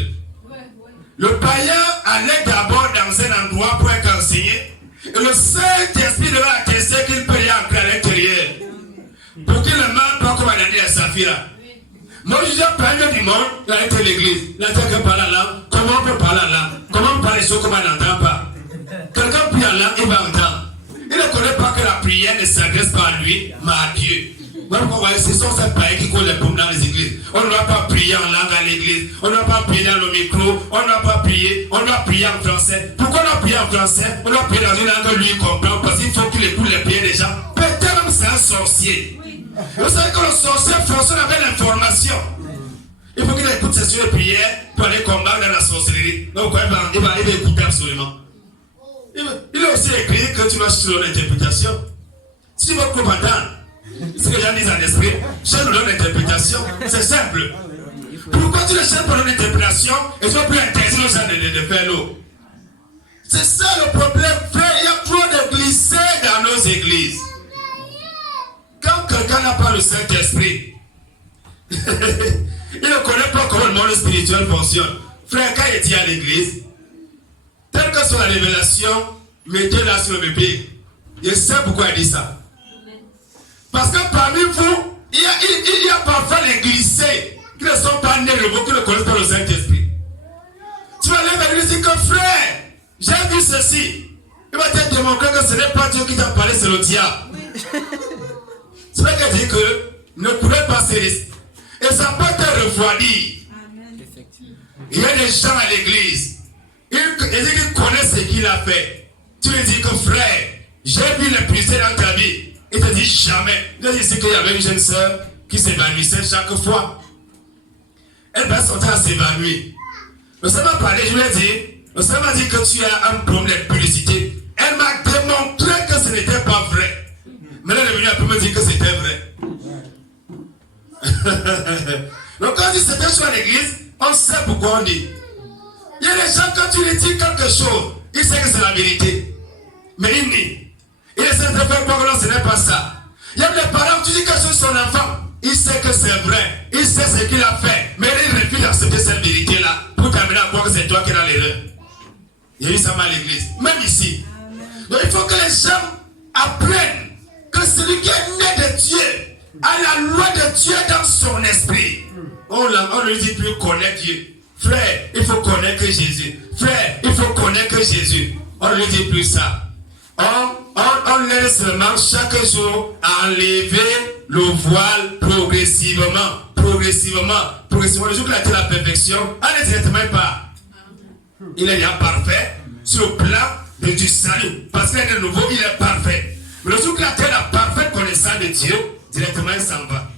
Le païen allait d'abord dans un endroit pour être enseigné. Et le Saint-Esprit devait attester qu'il peut y entrer à l'intérieur. Pour qu'il ne mente pas comme Ananias et Saphira. Moi, je dis à païen du monde, il a été l'église. Il a dit que parle la langue. Comment on peut parler la langue? Comment on parle les choses comme on n'entend pas? Quelqu'un prie en langue, il va entendre. Il ne connaît pas que la prière ne s'adresse pas à lui, mais à Dieu. Ce sont ces païens qui collent les pommes dans les églises. On ne doit pas prier en langue à l'église. On ne doit pas prier dans le micro. On ne doit pas prier. On doit prier en français. Pourquoi on doit prier en français? On doit prier dans une langue que lui comprend. Parce qu'il faut qu'il écoute les prières des gens. Peut-être même c'est un sorcier. Vous savez que le sorcier fonctionne avec l'information. Il faut qu'il écoute ses yeux de prière pour aller combattre dans la sorcellerie. Donc il va écouter absolument. Il a aussi écrit que tu vas sur l'interprétation. Si tu veux combattre, ce que j'ai dit en esprit, je nous donne l'interprétation. C'est simple. Pourquoi tu ne cherches pas l'interprétation et tu ne vas plus interdire aux gens de faire l'eau? C'est ça le problème, frère. Il y a trop de glissés dans nos églises. Quand quelqu'un n'a pas le Saint-Esprit, il ne connaît pas comment le monde spirituel fonctionne. Frère, quand il dit à l'église, telle que soit la révélation, mettez-la sur le pied. Je sais pourquoi il dit ça. Parce que parmi vous, il y a parfois les glissés qui ne sont pas nés de vous, qui ne connaissent pas le Saint-Esprit. Tu vas aller vers lui et dire que frère, j'ai ceci. Il va te démontrer que ce n'est pas Dieu qui t'a parlé, c'est le diable. C'est vrai qu'elle dit que ne courez pas ces risques. Et ça peut te refroidir. Il y a des gens à l'église. Ils connaissent ce qu'il a fait. Tu lui dis que frère, j'ai vu l'épuiser dans ta vie. Il te dit jamais. Il te dit ici qu'il y avait une jeune soeur qui s'évanouissait chaque fois. Elle va son temps à s'évanouir. Le Seigneur m'a parlé, je lui ai dit, le Seigneur m'a dit que tu as un problème de publicité. Elle m'a démontré que ce n'était pas vrai. Maintenant, elle est venue après me dire que c'était vrai. Donc quand on dit c'était chose à l'église, on sait pourquoi on dit. Il y a des gens, quand tu lui dis quelque chose, ils savent que c'est la vérité. Mais ils nient. Il essaie de faire croire que non, ce n'est pas ça. Il y a des parents, tu dis quelque chose sur son enfant, il sait que c'est vrai, il sait ce qu'il a fait, mais il refuse d'accepter cette vérité-là pour t'amener à croire que c'est toi qui es dans l'erreur. Il y a eu ça à l'église, même ici. Donc il faut que les gens apprennent que celui qui est né de Dieu a la loi de Dieu dans son esprit. On ne lui dit plus connaître Dieu. Frère, il faut connaître Jésus. Frère, il faut connaître Jésus. On ne lui dit plus ça. On laisse seulement chaque jour enlever le voile progressivement. Le jour qu'il a été la perfection, allez directement pas. Il est déjà parfait sur le plan du salut. Parce qu'il est de nouveau, il est parfait. Mais le jour qu'il a été la parfaite connaissance de Dieu, directement il s'en va.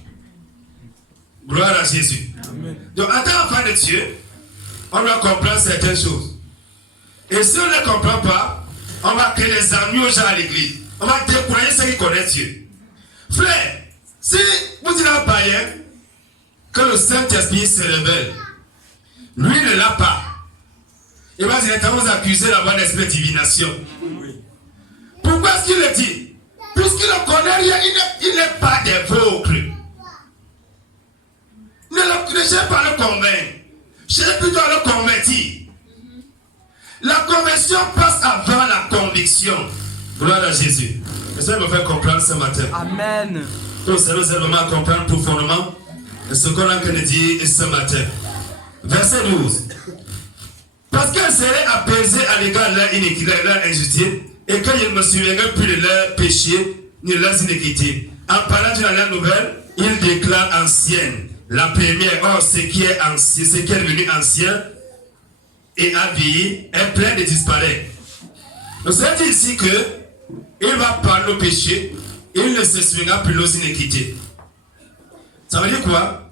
Gloire à Jésus. Amen. Donc en tant qu'enfant de Dieu, on doit comprendre certaines choses. Et si on ne les comprend pas, on va créer des ennuis aux gens à l'église. On va décourager ceux qui connaissent Dieu. Frère, si vous dites à un païen que le Saint-Esprit se révèle, lui ne l'a pas. Il va directement vous accuser d'avoir un esprit de divination. Pourquoi est-ce qu'il le dit? Puisqu'il ne connaît rien, il n'est pas d'aveugle. Ne cherchez pas à le convaincre. Cherchez plutôt à le convertir. La conversion passe avant la conviction. Gloire à Jésus. Et ça me fait comprendre ce matin. Amen. Donc ça nous aide vraiment à comprendre profondément ce qu'on a dit ce matin. Verset 12. Parce qu'elle serait apaisée à l'égard de leur iniquité, de leur injustice, et que je ne me souviendrai plus de leur péché ni de leurs iniquités. En parlant d'une dernière nouvelle, il déclare ancienne. La première, or ce qui est ancien, ce qui est devenu ancien et a vieilli, est plein de disparaître. Donc ça dit ici que il va parler au péché, il ne se souviendra plus de nos iniquités. Ça veut dire quoi?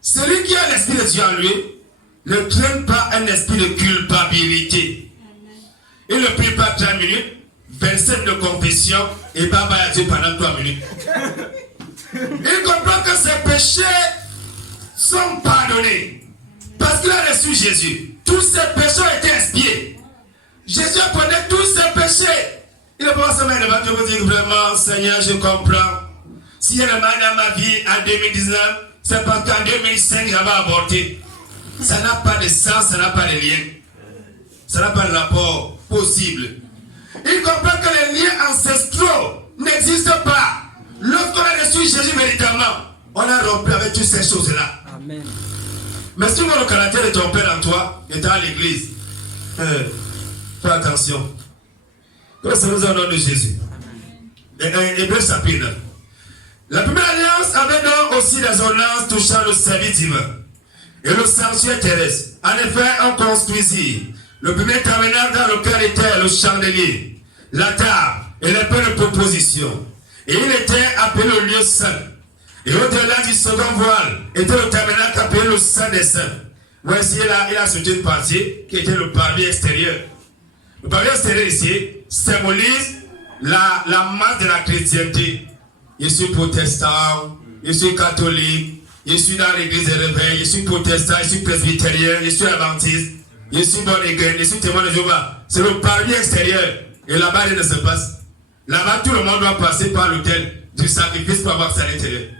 Celui qui a l'esprit de Dieu en lui ne traîne pas un esprit de culpabilité. Il ne prie pas 30 minutes, 27 de confession et pas à Dieu pendant 3 minutes. Il comprend que ses péchés sont pardonnés parce qu'il a reçu Jésus. Tous ses péchés ont été expiés. Jésus connaît tous ses péchés. Il ne peut pas se mettre devant Dieu pour dire vraiment, Seigneur, je comprends. S'il y a le mal dans ma vie en 2019, c'est parce qu'en 2005 j'avais avorté. Ça n'a pas de sens, ça n'a pas de lien. Ça n'a pas de rapport possible. Il comprend que les liens ancestraux n'existent pas. Lorsqu'on a reçu Jésus véritablement, on a rompu avec toutes ces choses-là. Amen. Mais si tu vois le caractère de ton père en toi, et dans l'église, fais attention. Que ça nous en nom de Jésus. Hébreux chapitre 9. La première alliance avait donc aussi des ordonnances touchant le service divin et le sanctuaire terrestre. En effet, on construisit le premier tabernacle dans lequel était le chandelier, la table et les pains de proposition. Et il était appelé le lieu saint. Et au-delà du second voile était le tabernacle appelé le saint des saints. Voici là, il a sorti une partie qui était le parvis extérieur. Le parvis extérieur ici symbolise la masse de la chrétienté. Je suis protestant, je suis catholique, je suis dans l'église des réveils, je suis protestant, je suis presbytérien, je suis adventiste, je suis bon église, je suis témoin de Jéhovah. C'est le parvis extérieur. Et là-bas, rien ne se passe. Là-bas, tout le monde doit passer par l'autel du sacrifice pour avoir sa l'intérieur.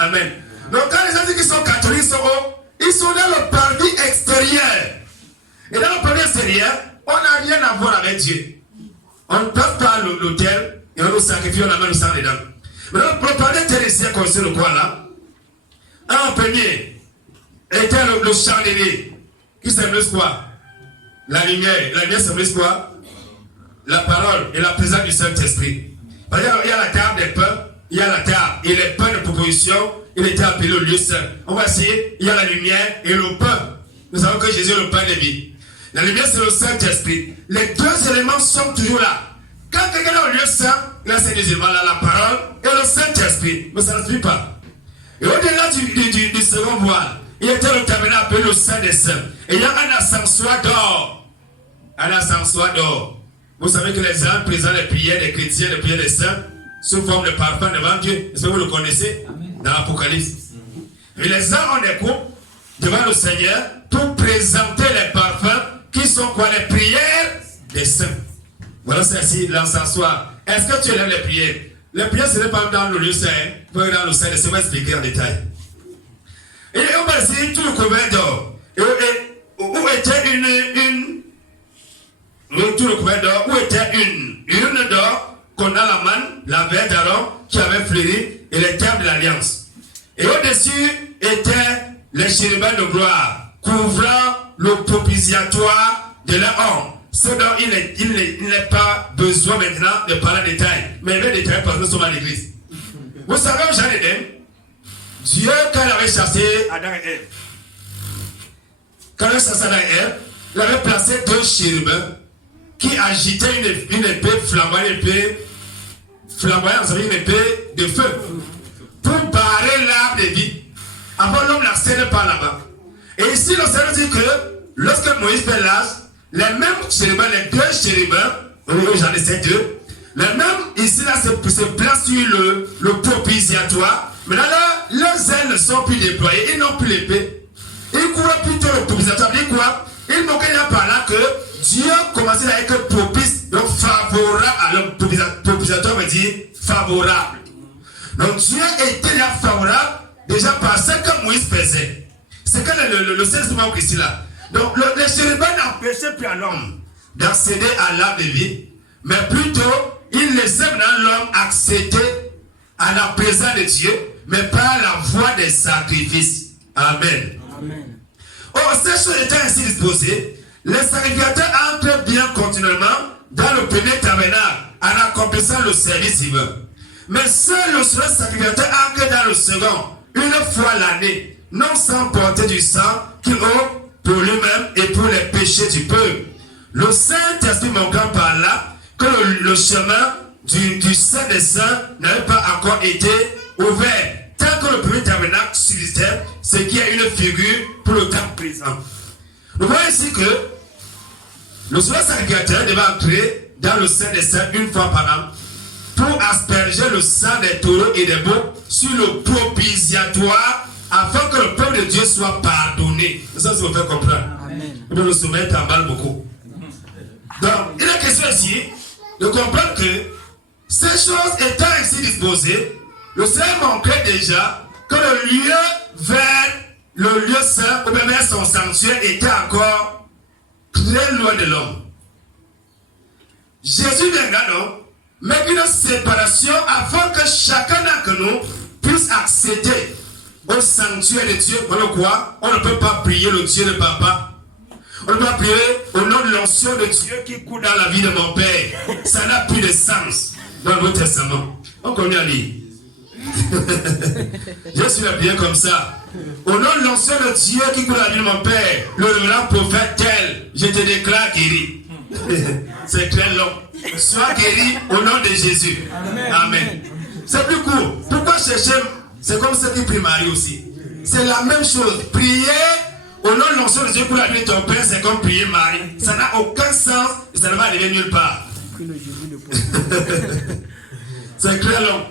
Amen. Donc, quand les gens qui sont catholiques sont hauts, ils sont dans le parvis extérieur. Et dans le parvis extérieur, on n'a rien à voir avec Dieu. On passe par l'autel et on nous sacrifie, on amène le sang dedans. Mais donc, le parvis extérieur, c'est le quoi là? En premier était le chandelier qui symbolise quoi? la lumière symbolise quoi? La parole et la présence du Saint-Esprit. Par exemple, il y a la table des pains, il y a la table et les pains de proposition, il était appelé au lieu saint. On va essayer, il y a la lumière et le pain. Nous savons que Jésus est le pain de vie. La lumière, c'est le Saint-Esprit. Les deux éléments sont toujours là. Quand quelqu'un est au lieu saint, il a ces deux éléments là, la parole et le Saint-Esprit. Mais ça ne suffit pas. Et au-delà du second voile, il était le tabernacle appelé le Saint des Saints. Et il y a un ascensoir d'or. Un ascensoir d'or. Vous savez que les anges présentent les prières des chrétiens, les prières des saints, sous forme de parfum devant Dieu. Est-ce que vous le connaissez? Dans l'Apocalypse. Et les anges ont des coupes devant le Seigneur pour présenter les parfums qui sont quoi? Les prières des saints. Voilà, c'est ainsi l'encensoir. Est-ce que tu élèves les prières? Les prières, ce n'est pas dans le lieu saint. Dans le saint, c'est pas expliquer en détail. Et on va essayer tout le couvert d'or. Et où était tout le couvert d'or, où était une urne d'or qu'on a la main, la verre d'Aaron qui avait fleuri et les termes de l'alliance. Et au-dessus étaient les chérubins de gloire, couvrant le propitiatoire de leur homme. Ce dont il n'est pas besoin maintenant de parler en détail. Mais il va détailler parce que nous sommes à l'église. Vous savez, au Jardin d'Éden, Dieu, quand il avait chassé Adam et Ève, il avait placé deux chérubins qui agitaient une épée flamboyante, une épée de feu, pour barrer l'arbre de vie. Avant l'homme la scène par là-bas. Et ici, le Seigneur dit que lorsque Moïse fait l'âge, les mêmes chérubins, les deux chérubins, j'en ai ces deux, les mêmes ici là se placent sur le propitiatoire. Maintenant là, leurs ailes ne sont plus déployées, ils n'ont plus l'épée. Ils courent plutôt le propitiatoire. Dit quoi? Ils m'ont dit par là que Dieu commençait à être propice, donc favorable à l'homme. Propitiatoire veut dire favorable. Donc Dieu était là favorable déjà par ce que Moïse faisait. C'est que le Seigneur manque ici là. Donc les chérubins n'empêchaient plus à l'homme d'accéder à l'arbre de vie, mais plutôt il laissait maintenant l'homme accéder à la présence de Dieu, mais par la voie des sacrifices. Amen. Amen. Or, ces choses étant ainsi disposées, les sacrificateurs entrent bien continuellement dans le premier tabernacle en accomplissant le service divin. Mais seul le seul sacrificateur entre dans le second, une fois l'année, non sans porter du sang qu'il offre pour lui-même et pour les péchés du peuple. Le Saint-Esprit manquant par là que le chemin du Saint des Saints n'avait pas encore été ouvert. Tant que le premier tabernacle subsistait, ce qui est une figure pour le temps présent. Nous voyons ici que le seul sacrificateur devait entrer dans le Saint des Saints une fois par an pour asperger le sang des taureaux et des boucs sur le propitiatoire afin que le peuple de Dieu soit pardonné. Ça, ça me fait comprendre. On doit le soumettre en balle beaucoup. Donc, il est question ici de comprendre que ces choses étant ainsi disposées, le Seigneur montrait déjà que le lieu vers le lieu saint, ou même vers son sanctuaire, était encore très loin de l'homme. Jésus viendra donc mettre une séparation afin que chacun d'entre nous puisse accéder au sanctuaire de Dieu. Voilà quoi? On ne peut pas prier le Dieu de papa. On ne peut pas prier au nom de l'onction de Dieu qui coule dans la vie de mon père. Ça n'a plus de sens dans le Nouveau Testament. On connaît à lire. Je suis prié comme ça. Au nom de l'onction de Dieu qui coule dans la vie de mon père, le grand prophète tel, je te déclare guéri. C'est très long. Sois guéri au nom de Jésus. Amen. Amen. C'est plus court. Pourquoi chercher? C'est comme ceux qui prient Marie aussi. C'est la même chose. Prier au nom de l'onction de Dieu pour la vie de ton père, c'est comme prier Marie. Ça n'a aucun sens et ça ne va aller nulle part. C'est très long.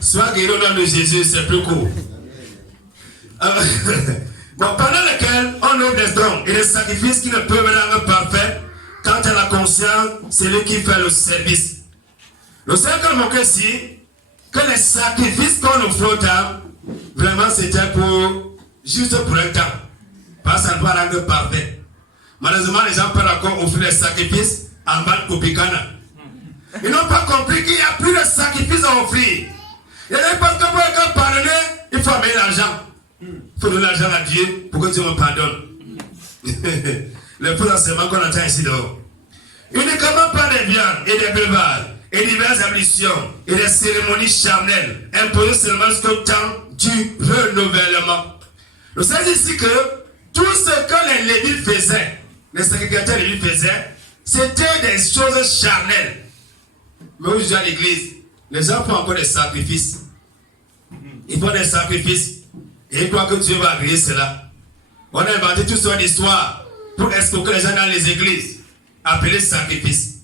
Sois guéri au nom de Jésus, c'est plus court. Bon, pendant lequel on offre des dons et des sacrifices qui ne peuvent rendre parfait, quant à la conscience, c'est lui qui fait le service. Le Seigneur montre ici que les sacrifices qu'on offre au temps, vraiment c'était juste pour un temps. Parce que ça ne va rendre parfait. Malheureusement, les gens peuvent encore offrir des sacrifices en bas de Copicana. Ils n'ont pas compris qu'il n'y a plus de sacrifices à offrir. Il y a des parce que pour quelqu'un pardonner, il faut amener l'argent. Il faut donner l'argent à Dieu pour que Dieu me pardonne. le faux enseignement qu'on entend ici dehors. Uniquement par des viandes et des breuvages et diverses ablutions et des cérémonies charnelles imposées seulement jusqu'au temps du renouvellement. Nous savons ici que tout ce que les Lévites faisaient, les sacrificateurs Lévites faisaient, c'était des choses charnelles. Mais aujourd'hui à l'église, les gens font encore des sacrifices. Ils font des sacrifices et ils croient que Dieu va agréer cela. On a inventé toutes sortes d'histoires pour escroquer les gens dans les églises, appelés sacrifices.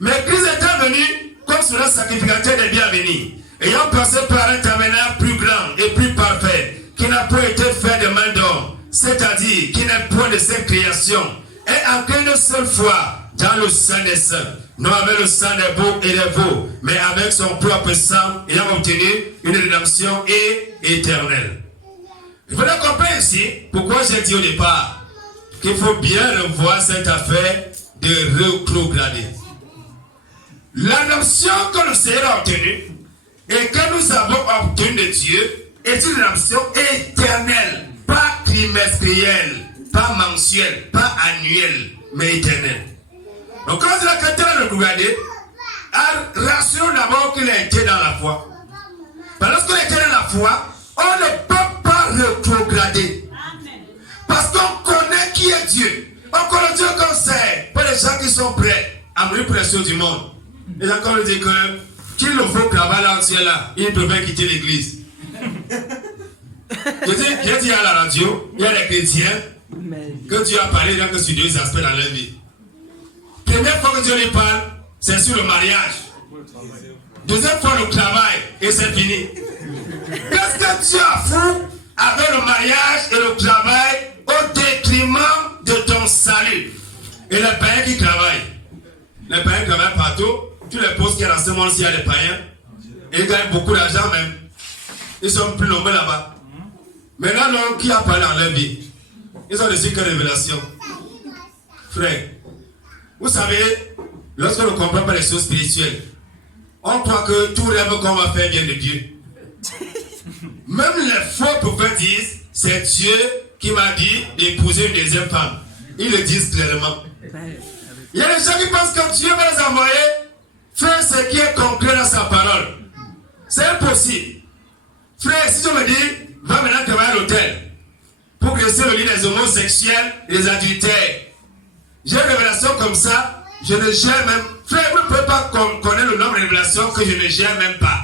Mais Christ est venu comme sur un sacrificateur des bienvenus, ayant passé par un tabernacle plus grand et plus parfait, qui n'a pas été fait de main d'homme, c'est-à-dire qui n'est point de cette création, et entré une seule fois dans le sang des saints, non avec le sang des boucs et des veaux, mais avec son propre sang, ayant obtenu une rédemption éternelle. Il faut comprendre ici pourquoi j'ai dit au départ qu'il faut bien revoir cette affaire de rétrograder. La rédemption que le Seigneur a obtenue et que nous avons obtenue de Dieu est une rédemption éternelle, pas trimestrielle, pas mensuelle, pas annuelle, mais éternelle. Donc quand la chrétienne a rétrogradé, rassurons d'abord qu'il a été dans la foi. Parce qu'il était dans la foi, on ne peut pas rétrograder. Parce qu'on connaît qui est Dieu. On connaît Dieu qu'on sait. Pas les gens qui sont prêts à mourir pour les choses du monde. Les gens qui disent que qu'il le faut travailler là entier là, ils peuvent quitter l'église. J'ai dit à la radio, il y a des chrétiens que Dieu a parlé dans sur deux aspects dans leur vie. Première fois que Dieu lui parle, c'est sur le mariage. Deuxième fois, le travail, et c'est fini. Qu'est-ce que Dieu a fait avec le mariage et le travail au détriment de ton salut? Et les païens qui travaillent, les païens travaillent partout. Tous les postes qu'il y a dans ce monde, il y a des païens. Et ils gagnent beaucoup d'argent même. Ils sont plus nombreux là-bas. Maintenant, l'homme qui a parlé dans leur vie, ils ont reçu que révélation. Frère, vous savez, lorsque l'on ne comprend pas les choses spirituelles, on croit que tout rêve qu'on va faire vient de Dieu. Même les faux prophètes disent, c'est Dieu qui m'a dit d'épouser une deuxième femme. Ils le disent clairement. Il y a des gens qui pensent que Dieu va les envoyer faire ce qui est concret dans sa parole. C'est impossible. Frère, si tu me dis, va maintenant travailler à l'hôtel pour graisser le lit des homosexuels et des adultères. J'ai une révélation comme ça, je ne gère même. Frère, vous ne pouvez pas connaître le nombre de révélations que je ne gère même pas.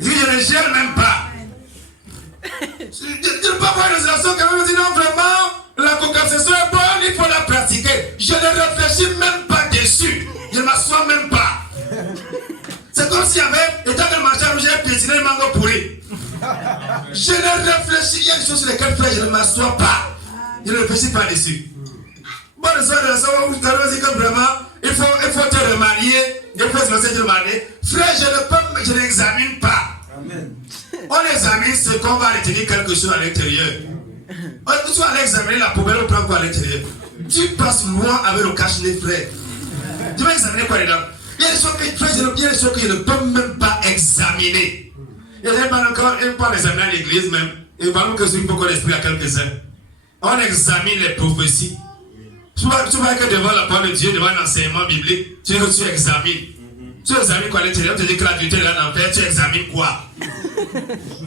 Je ne gère même pas. Je ne peux pas avoir une révélation quand même. Je dis non, vraiment, la conception est bonne, il faut la pratiquer. Je ne réfléchis même pas dessus. Je ne m'assois même pas. C'est comme s'il y avait, étant de manger, j'ai piétiné le mango pourri. Je ne réfléchis, il y a des choses sur lesquelles frère, je ne m'assois pas. Je ne réfléchis pas dessus. Bon, le soir de la soirée, vous allez dire que vraiment, il faut te remarier, il faut te remarier. Frère, je n'examine pas. Amen. On examine ce qu'on va retenir quelque chose à l'intérieur. Tu vas aller examiner la poubelle, on prend quoi à l'intérieur? Tu passes loin avec le cache-nez, frère. Tu vas examiner quoi dedans? Il y a des choses que je ne peux même pas examiner. Il y a des gens qui ne peuvent pas examiner à l'église même. Et vraiment que il faut qu'on explique à quelques-uns. On examine les prophéties. Tu vois que devant la parole de Dieu, devant l'enseignement biblique, tu examines. Tu examines quoi à l'intérieur? Tu dis que la vérité est là dans l'enfer, tu examines quoi?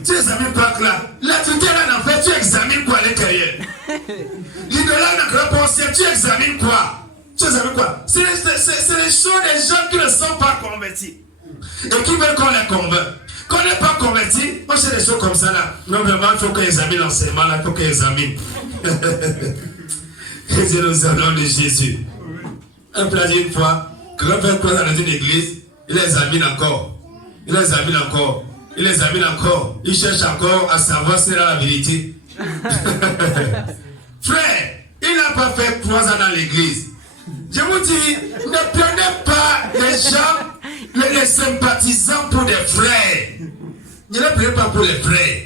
Tu examines quoi là? La vérité est là dans l'enfer, tu examines quoi à l'intérieur? L'idolâtre dans le grand ciel, tu examines quoi? Tu examines quoi? C'est les choses des gens qui ne sont pas convertis. Et qui veulent qu'on les convainc. Quand on n'est pas converti, on fait des choses comme ça là. Non, vraiment, il faut qu'on examine l'enseignement là, il faut qu'on examine. Et c'est le nom de Jésus. Un plat une fois, quand on fait quoi dans une église, il examine encore. Il examine encore. Il examine encore. Il cherche encore à savoir si c'est la vérité. Frère, il n'a pas fait 3 ans dans l'église. Je vous dis, ne prenez pas les gens, les sympathisants pour des frères. Ne les prenez pas pour les frères.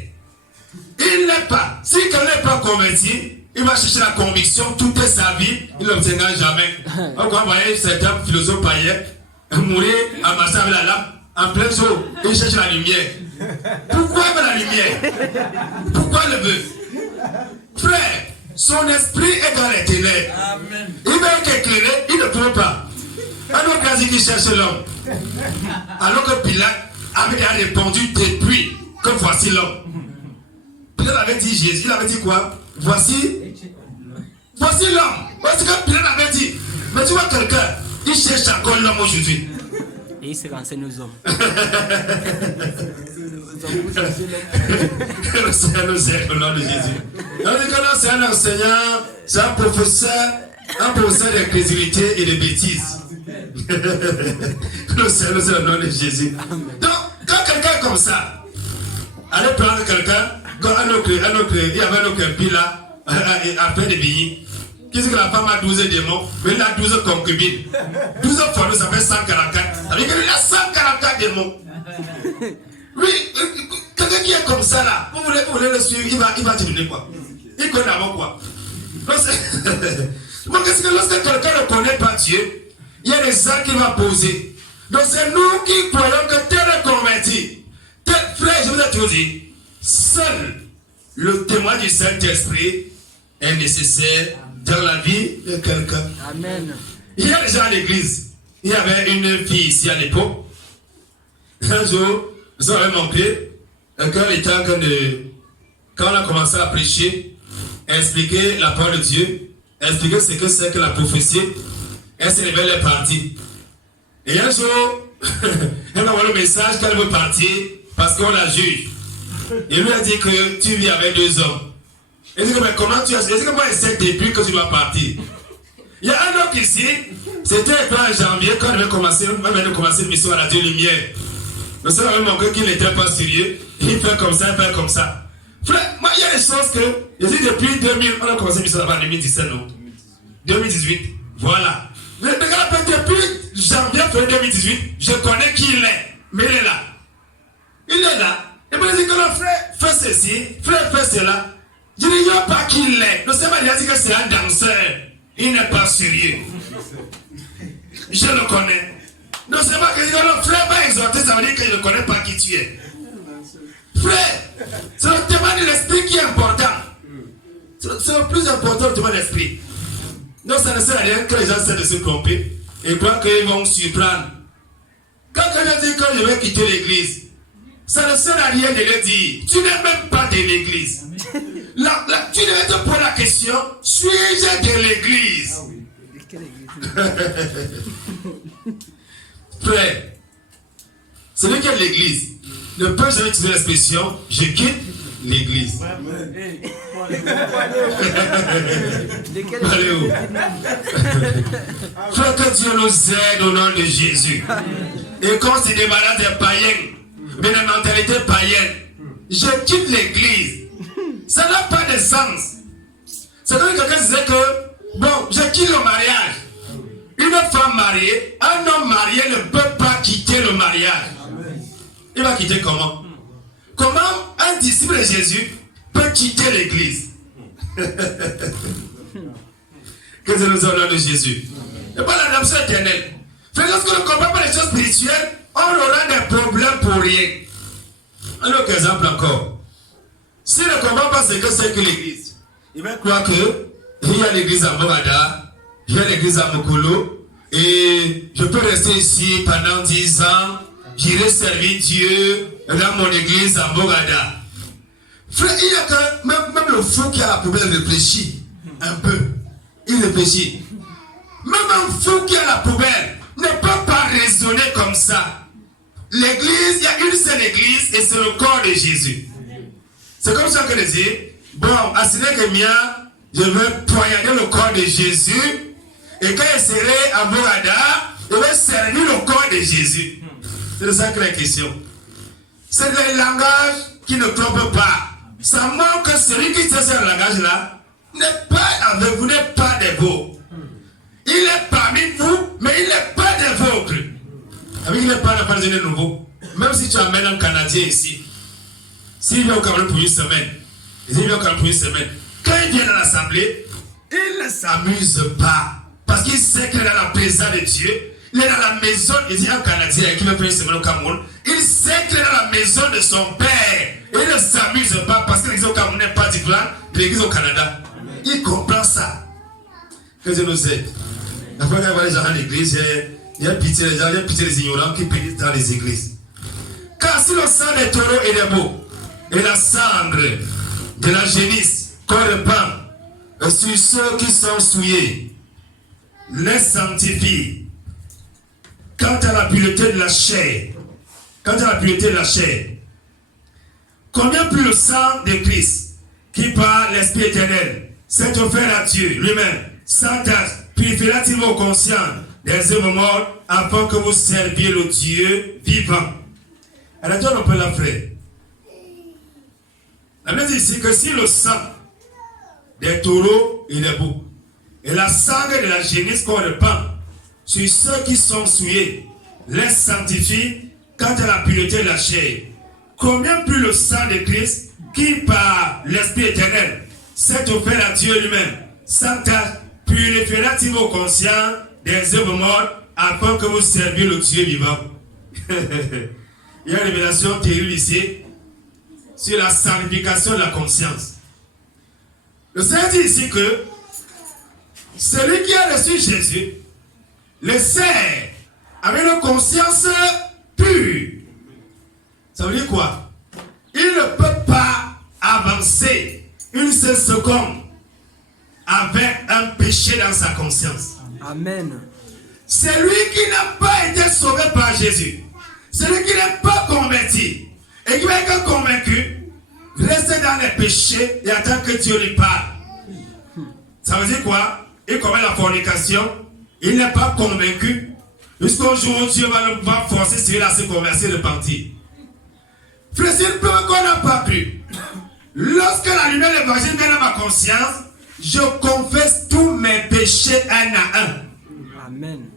Il n'est pas. Si quelqu'un n'est pas converti, il va chercher la conviction toute sa vie, il ne l'obtiendra jamais. On va voir certains philosophes païens mourir en marchant avec la lampe en plein jour. Il cherche la lumière. Pourquoi il veut la lumière? Pourquoi il le veut? Frère, Son esprit est dans les ténèbres. Amen. Il va être éclairé, il ne peut pas. Alors quand il cherche l'homme, alors que Pilate avait répondu depuis que voici l'homme. Pilate avait dit Jésus, il avait dit quoi? Voici l'homme. Voici ce que Pilate avait dit. Mais tu vois quelqu'un, il cherche encore l'homme aujourd'hui. Et il se renseigne aux hommes. Le Seigneur nous aide au nom de Jésus. C'est un enseignant, c'est un professeur d'incrédulité et de bêtises. Le Seigneur nous aide au nom de Jésus. Donc, quand quelqu'un est comme ça, allez prendre quelqu'un, quand il y avait un autre pile là, après des billets. Qu'est-ce que la femme a 12 démons, mais elle a 12 concubines. 12 fois, ça fait 144. Avec elle a 144 démons. Oui, quelqu'un qui est comme ça là, vous voulez le suivre, il va diminuer quoi? Il connaît avant quoi? Donc qu'est-ce que lorsque quelqu'un ne connaît pas Dieu, il y a des actes qu'il va poser. Donc c'est nous qui croyons que tel est converti. Frère, je vous ai toujours dit, seul le témoin du Saint-Esprit est nécessaire dans la vie de quelqu'un. Amen. Il y a déjà à l'église, il y avait une fille ici à l'époque. Un jour, nous avons montré quand on a commencé à prêcher, expliquer la parole de Dieu, expliquer ce que c'est que la prophétie, elle se révèle est partie. Et un jour, elle m'a envoyé le message qu'elle veut partir parce qu'on la juge. Il lui a dit que tu vis avec 2 hommes. Il dit que mais comment tu as... Il dit que moi je sais depuis que tu dois partir. Il y a un autre ici, c'était le 3 janvier quand on avait commencé une mission à la Dieu Lumière. Le Seigneur avait montré qu'il n'était pas sérieux. Il fait comme ça, il fait comme ça. Frère, moi il y a des choses que... Je dis depuis 2000, on a commencé une mission là-bas en 2017, non? 2018, voilà. Mais regarde, depuis janvier 2018, je connais qui il est. Mais il est là. Il est là. Et puis il dit que le frère fait ceci, frère fait cela. Je ne dis pas qui il est. Le Seigneur il a dit que c'est un danseur. Il n'est pas sérieux. Je le connais. Non, c'est pas que le frère va exhorter, ça veut dire que je ne connais pas qui tu es. Frère, c'est le témoin de l'esprit qui est important. C'est le plus important, le témoin de l'esprit. Donc ça ne sert à rien que les gens essaient de se tromper et croient qu'ils vont surprendre. Quand quelqu'un dit que je vais quitter l'église, ça ne sert à rien de le dire. Tu n'es même pas de l'église. Tu devais te poser la question, suis-je de l'église? Ah oui. Quelle église? Frère, celui qui est de l'église ne peut jamais utiliser l'expression je quitte l'église. Allez où? Frère, que Dieu nous aide au nom de Jésus. Et quand c'est des malades des païens, mais des mentalités païennes, je quitte l'église. Ça n'a pas de sens. C'est comme quelqu'un disait que, bon, je quitte le mariage. Une femme mariée, un homme marié ne peut pas quitter le mariage. Il va quitter comment? Comment un disciple de Jésus peut quitter l'église? Que Dieu nous honore de Jésus. Et pas la rédemption éternelle. Lorsque nous ne comprenons pas les choses spirituelles, on aura des problèmes pour rien. Un autre exemple encore. Si ne comprend pas ce que c'est que l'église, il va croire qu'il y a l'église à Morada, il y a l'église à Mokolo, et je peux rester ici pendant 10 ans, j'irai servir Dieu dans mon église à Morada. Frère, il y a que même le fou qui a la poubelle réfléchit un peu. Il réfléchit. Même un fou qui a la poubelle ne peut pas raisonner comme ça. L'église, il y a une seule église et c'est le corps de Jésus. C'est comme ça que je dis, bon, à Sénégamia, je vais poignarder le corps de Jésus et quand je serai à Morada, je vais servir le corps de Jésus. C'est ça que la question. C'est le langage qui ne trompe pas. Ça montre que celui qui sait ce langage-là n'est pas avec vous, n'est pas des vôtres. Il est parmi vous, mais il n'est pas des vôtres. Avec il n'est pas de nouveau. Même si tu amènes un Canadien ici, s'il vient au Cameroun pour une semaine, quand il vient dans l'assemblée, il ne s'amuse pas. Parce qu'il sait qu'il est dans la présence de Dieu. Il est dans la maison, il dit un Canadien qui veut faire une semaine au Cameroun. Il sait qu'il est dans la maison de son père. Et il ne s'amuse pas parce que l'église au Cameroun n'est pas différente de l'église au Canada. il comprend ça. Que Dieu nous aide. La fois qu'on voit les gens dans l'église, il y a pitié des gens, il y a pitié des ignorants qui pénissent dans les églises. Car si le sang des taureaux et des veaux et la cendre de la génisse qu'on répand sur ceux qui sont souillés, les sanctifie. Quant à la pureté de la chair, combien plus le sang de Christ, qui par l'Esprit éternel s'est offert à Dieu lui-même, sans tâche, purifiera-t-il vos consciences des œuvres mortes, afin que vous serviez le Dieu vivant. Alors, Dieu on peut la faire. La Bible dit ici que si le sang des taureaux et des boucs et la cendre de la génisse qu'on répand sur ceux qui sont souillés les sanctifie quant à la pureté de la chair, combien plus le sang de Christ qui par l'Esprit éternel s'est offert à Dieu lui-même, sans tâche, purifiera-t-il vos consciences des œuvres mortes afin que vous serviez le Dieu vivant. Il y a une révélation terrible ici sur la sanctification de la conscience. Le Seigneur dit ici que celui qui a reçu Jésus le sert avec une conscience pure. Ça veut dire quoi? Il ne peut pas avancer une seule seconde avec un péché dans sa conscience. Amen. C'est lui qui n'a pas été sauvé par Jésus. Celui qui n'est pas converti et qui va être convaincu, reste dans les péchés et attend que Dieu lui parle. Ça veut dire quoi? Il commet la fornication, il n'est pas convaincu, jusqu'au jour où Dieu va forcer celui-là à se convertir et de partir. Frère, c'est une preuve qu'on n'a pas cru. Lorsque la lumière de l'évangile vient dans ma conscience, je confesse tous mes péchés un à un. Amen.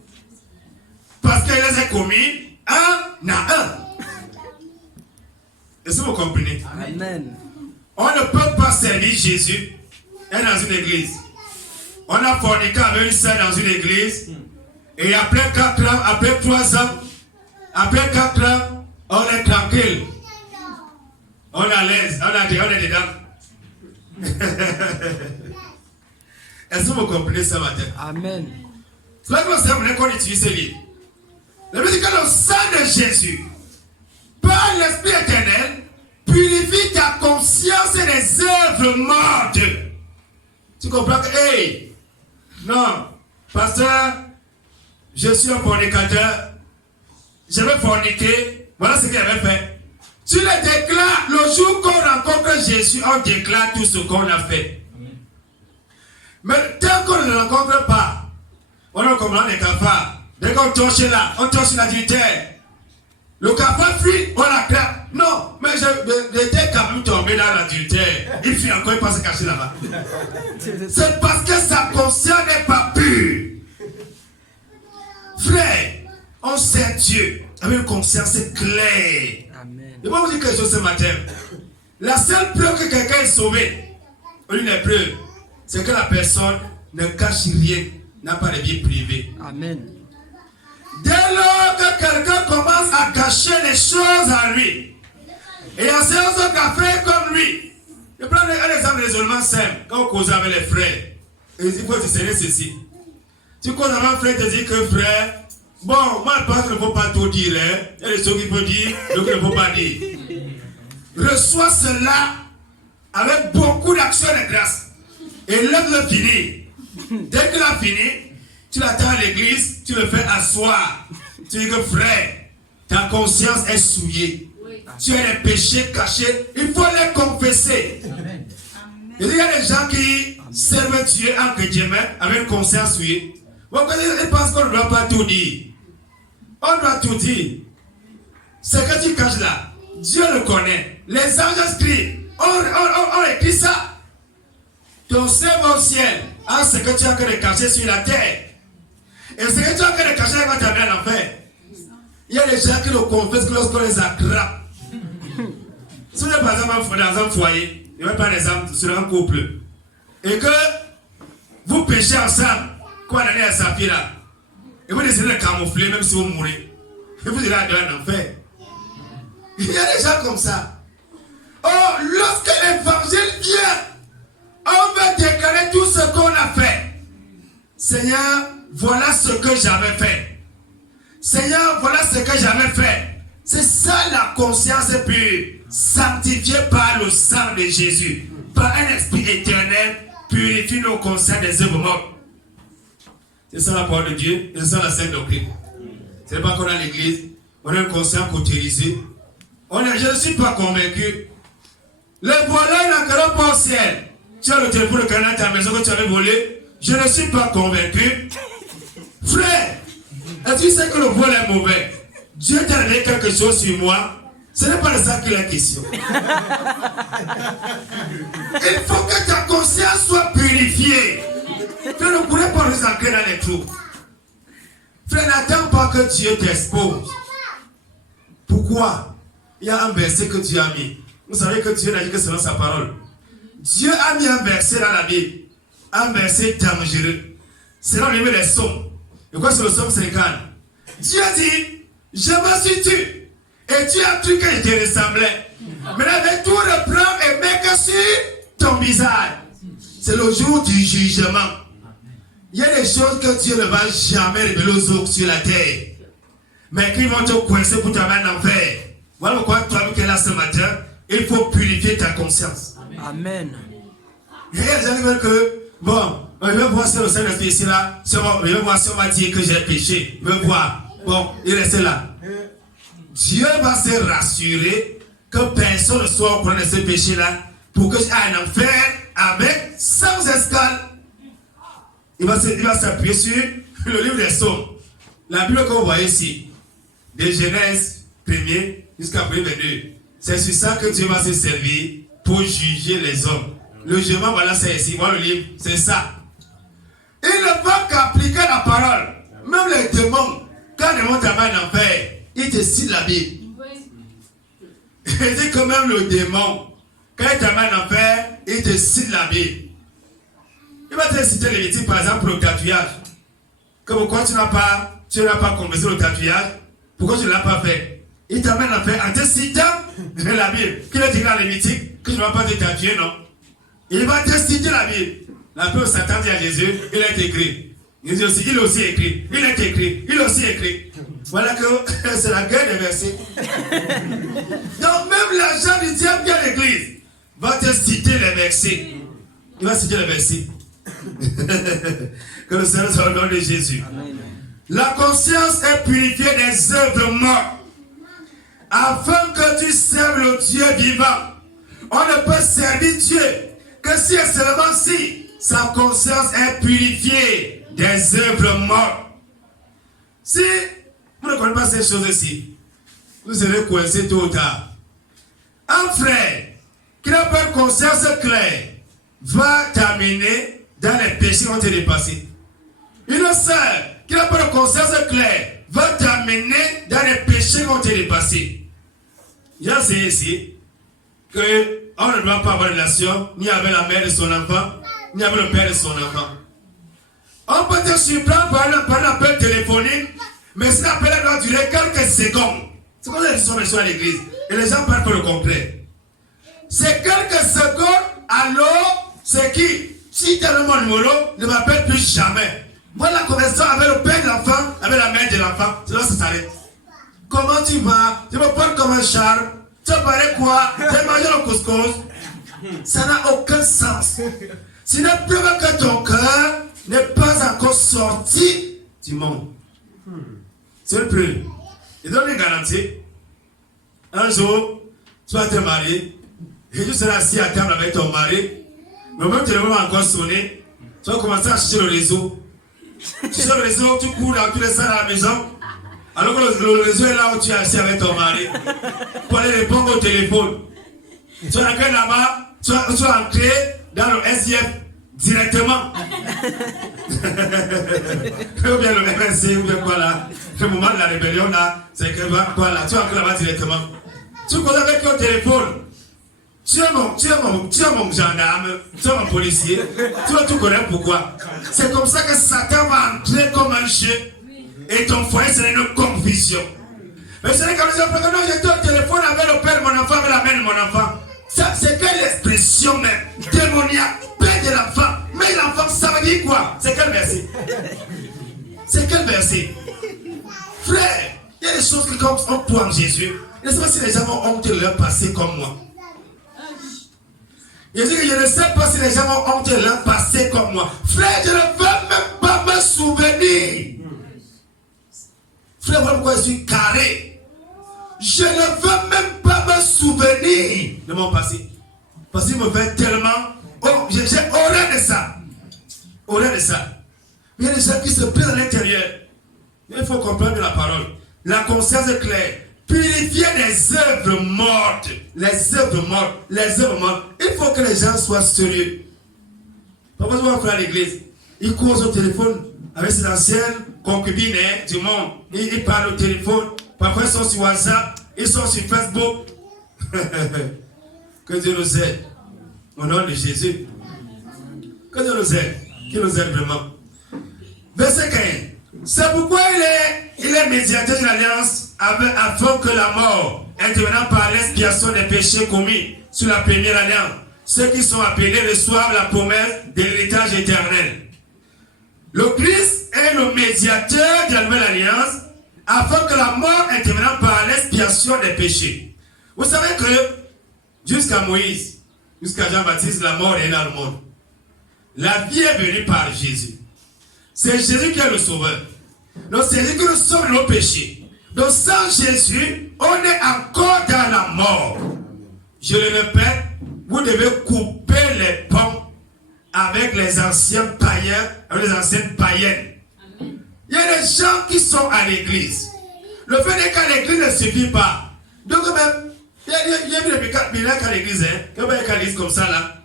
Parce que je les ai commis un à un. Est-ce que vous comprenez? Amen. On ne peut pas servir Jésus dans une église. On a forniqué avec une sœur dans une église. Et après 4 ans, après 3 ans, après 4 ans, on est tranquille. On est à l'aise, on est dedans. Est-ce que vous comprenez ce matin? Amen. C'est là que le Seigneur qu'on utilise ce livre. La Bible dit que le sang de Jésus, par l'Esprit éternel, purifie ta conscience et les œuvres mortes. Tu comprends que, hey, non, pasteur, je suis un fornicateur, je vais forniquer, voilà ce qu'il avait fait. Tu le déclares, le jour qu'on rencontre Jésus, on déclare tout ce qu'on a fait. Mais tant qu'on ne le rencontre pas, on a comme les cafards. Dès qu'on touche là, on touche l'adultère. Le cafard fuit, on la claque. Non, mais j'étais quand même tombé dans l'adultère. Il fuit encore, il passe se cacher là-bas. C'est parce que sa conscience n'est pas pure. Frère, on sait Dieu avec une conscience claire. Amen. Je vais vous dire quelque chose ce matin. La seule preuve que quelqu'un est sauvé, une des preuves, c'est que la personne ne cache rien, n'a pas de vie privée. Amen. Dès lors que quelqu'un commence à cacher les choses à lui, et à ces autres cafés comme lui, je prends un exemple de raisonnement simple. Quand on cause avec les frères, il faut discerner ceci. Tu causes avec un frère, tu dis que frère, bon, moi je pense qu'il ne faut pas tout dire. Hein. Il y a des choses qu'il faut dire, donc il ne faut pas dire. Reçois cela avec beaucoup d'action de grâce. Et laisse-le finir. Dès qu'il a fini, tu l'attends à l'église, tu le fais asseoir. Tu dis que frère, ta conscience est souillée. Oui. Tu as des péchés cachés, il faut les confesser. Amen. Il y a des gens qui servent Dieu en chrétien avec une conscience souillée. Ils pensent qu'on ne doit pas tout dire. On doit tout dire. Ce que tu caches là, Dieu le connaît. Les anges écrivent. On écrit ça. Ton cerveau au ciel a ce que tu as que de cacher sur la terre. Et ce que tu as que de cacher va t'amener à l'enfer. Il y a des gens qui le confessent lorsqu'on les attrape. Si vous êtes par exemple dans un foyer, je vais prendre l'exemple sur un couple, et que vous péchez ensemble, quoi l'année à sa fille là, et vous décidez de camoufler même si vous mourrez, et vous irez dans l'enfer. Il y a des gens comme ça. Oh, lorsque l'évangile vient, on va déclarer tout Seigneur, voilà ce que j'avais fait. Seigneur, voilà ce que j'avais fait. C'est ça la conscience pure, sanctifiée par le sang de Jésus, par un esprit éternel, purifie nos consciences des œuvres mortes. C'est ça la parole de Dieu, c'est ça la sainte doctrine. Ce n'est pas qu'on a l'église, on a une conscience cautérisée. Je ne suis pas convaincu. Les voleurs n'entreront pas au ciel. Tu as le téléphone de quelqu'un à ta maison que tu avais volé. Je ne suis pas convaincu. Frère, est-ce que tu sais que le vol est mauvais? Dieu t'a donné quelque chose sur moi. Ce n'est pas de ça qu'il est question. Il faut que ta conscience soit purifiée. Tu ne pourrais pas nous ancrer dans les trous. Frère, n'attends pas que Dieu t'expose. Pourquoi? Il y a un verset que Dieu a mis. Vous savez que Dieu n'a dit que selon sa parole. Dieu a mis un verset dans la Bible. Un verset dangereux. C'est dans le livre des Psaumes. Et quoi c'est le Psaume 50? Dieu dit, je me suis tué. Et tu as cru que je te ressemblais. Mais là, je vais tout reprendre et mettre sur ton visage. C'est le jour du jugement. Il y a des choses que Dieu ne va jamais révéler aux autres sur la terre. Mais qu'ils vont te coincer pour t'amener en enfer. Voilà pourquoi toi qui es là ce matin, il faut purifier ta conscience. Amen. Et il y a des gens qui veulent que, bon, je vais voir si le Saint-Esprit ici là, je vais voir si on va dire que j'ai péché. Je vais voir. Bon, il reste là. Dieu va se rassurer que personne ne soit au courant de ce péché-là pour que j'aille en enfer avec, sans escale. Il va s'appuyer sur le livre des Psaumes. La Bible que vous voyez ici, de Genèse 1er jusqu'à 22. C'est sur ça que Dieu va se servir pour juger les hommes. Le jugement, voilà, c'est ici. Voilà le livre, c'est ça. Il ne va qu'appliquer la parole. Même les démons, quand ils montent à main en enfer, ils te citent la Bible. Il dit que même le démon, quand il t'amène en enfer, il te cite la Bible. Il va te citer les métiers, par exemple, le tatouage. Que pourquoi tu n'as pas conversé le tatouage? Pourquoi tu ne l'as pas fait? Il t'amène en enfer en te citant la Bible. Qu'il est écrit dans les mythiques que tu ne vas pas te tatouer, non? Il va te citer la Bible. La Bible, Satan dit à Jésus, il est écrit. Il aussi écrit. Il est écrit. Il aussi écrit. Voilà que c'est la guerre des versets. Donc même l'agent du diable qui est à l'église va te citer les versets. Il va citer les versets. Que le Seigneur soit au nom de Jésus. Amen. La conscience est purifiée des œuvres mortes, afin que tu serves le Dieu vivant. On ne peut servir Dieu que si et seulement si sa conscience est purifiée des œuvres mortes. Si vous ne connaissez pas ces choses-ci, vous serez coincés tôt ou tard. Un frère qui n'a pas une conscience claire va t'amener dans les péchés qui ont été dépassés. Une sœur qui n'a pas de conscience claire va t'amener dans les péchés qui ont été dépassés. J'ai essayé ici qu'on ne doit pas avoir de relation ni avec la mère de son enfant, ni avec le père de son enfant. On peut te surprendre par un appel téléphonique, mais cet appel doit durer quelques secondes. C'est comme ça qu'ils sont menés à l'église. Et les gens parlent pour le complet. C'est quelques secondes, alors c'est qui? Si tu as le mon numéro, ne m'appelle plus jamais. Voilà la conversation avec le père de l'enfant, avec la mère de l'enfant. C'est là que ça s'arrête. Comment tu vas? Tu me parles comme un charme. Tu as parlé quoi? Tu as mangé le couscous? Ça n'a aucun sens. Ce n'est plus que ton cœur n'est pas encore sorti du monde. C'est le plus. Il donne une garantie. Un jour, tu vas te marier et tu seras assis à table avec ton mari. Le même téléphone va encore sonner. Tu vas commencer à chercher le réseau. Tu cherches le réseau, tu cours dans tous les salles à la maison. Alors que le réseau est là où tu es assis avec ton mari. Pour aller répondre au téléphone. Tu vas entrer là-bas, tu vas entrer dans le SIF directement. Ou bien le MSC, ou bien quoi là. Le moment de la rébellion là, c'est que quoi là, tu vas entrer là-bas directement. Tu causes avec ton téléphone. Tu es mon gendarme, tu es mon policier, tu vas tout connaître pourquoi. C'est comme ça que Satan va entrer comme un chien et ton foyer sera une confusion. Mais c'est comme ça que j'étais au téléphone avec le père de mon enfant, avec la mère de mon enfant. Ça, c'est quelle expression même démoniaque, père de l'enfant. Mais l'enfant, ça veut dire quoi? C'est quel merci? verset. Frère, il y a des choses qui comme on toi en Jésus. Je ne sais pas si les gens ont honte de leur passé comme moi. Je dis que je ne sais pas si les gens ont honte de leur passé comme moi. Frère, je ne veux même pas me souvenir. Frère, voilà pourquoi je suis carré. Je ne veux même pas me souvenir de mon passé. Parce qu'il me fait tellement... Oh, j'ai horreur de ça. Horreur de ça. Il y a des gens qui se perdent à l'intérieur. Il faut comprendre la parole. La conscience est claire. Purifier les œuvres mortes. Les œuvres mortes. Les œuvres mortes. Il faut que les gens soient sérieux. Parfois, je vais à l'église. Ils courent au téléphone avec ses anciennes concubines du monde. Ils parlent au téléphone. Parfois, ils sont sur WhatsApp. Ils sont sur Facebook. Que Dieu nous aide. Au nom de Jésus. Que Dieu nous aide. Qu'il nous aide vraiment. Verset 15. C'est pourquoi il est médiateur de l'alliance afin que la mort, intervenant par l'expiation des péchés commis sur la première alliance, ceux qui sont appelés reçoivent la promesse de l'héritage éternel. Le Christ est le médiateur de la nouvelle alliance afin que la mort, intervenant par l'expiation des péchés. Vous savez que jusqu'à Moïse, jusqu'à Jean-Baptiste, la mort est dans le monde. La vie est venue par Jésus. C'est Jésus qui est le sauveur. Donc c'est Jésus qui nous sauve de nos péchés. Donc sans Jésus, on est encore dans la mort. Je le répète, vous devez couper les ponts avec les anciens païens, avec les anciennes païennes. Amen. Il y a des gens qui sont à l'église. Le fait est qu'à l'église ne suffit pas. Donc même, il y a des miracles à l'église, quand il y a une église comme ça là,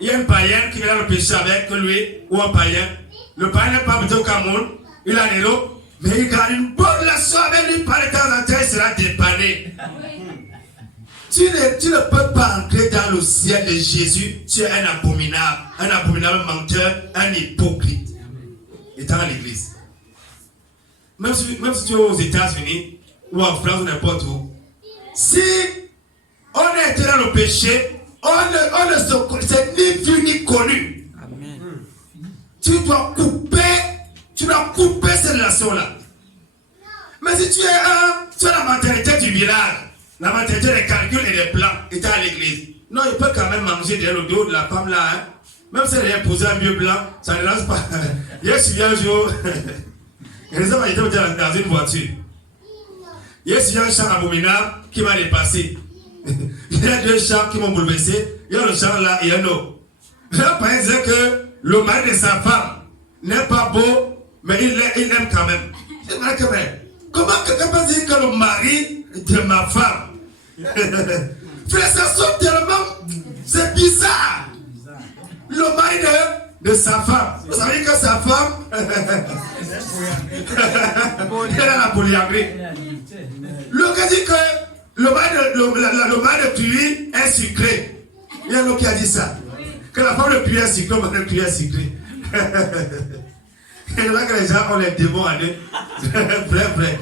il y a un païen qui vient le péché avec lui, ou un païen. Le païen n'est pas habité au Cameroun, il a l'héros, mais il garde une bonne relation avec lui, par de temps en temps, il sera dépanné. Tu ne peux pas entrer dans le ciel de Jésus, tu es un abominable menteur, un hypocrite, étant à l'église. Même si tu es aux États-Unis, ou en France, ou n'importe où, si on est dans le péché, c'est ni vu ni connu. Amen. Tu dois couper cette relation-là. Mais si tu as la mentalité du village, la mentalité des calculs et des plans, et tu es à l'église, non, il peut quand même manger derrière le dos de la femme là. Hein. Même si elle a posé un vieux blanc, ça ne lance pas. Hier, je suis un jour, il y a des hommes qui étaient dans une voiture. Hier, je suis un chant abominable qui m'a dépassé. Il y a deux chants qui m'ont bouleversé. Il y a le chant là et un autre. Le père disait que le mari de sa femme n'est pas beau, mais il l'aime quand même. C'est vrai que même. Comment quelqu'un peut dire que le mari de ma femme? Frère, ça sonne tellement. C'est bizarre. Le mari de sa femme. Vous savez que sa femme. Elle a la polyandrie. Le gars dit que le mari de pluie est sucré. Il y a un autre qui a dit ça. Que la femme de pluie est sucrée, le mari de pluie est sucré. Et là que les gens ont les démons en eux. Vrai.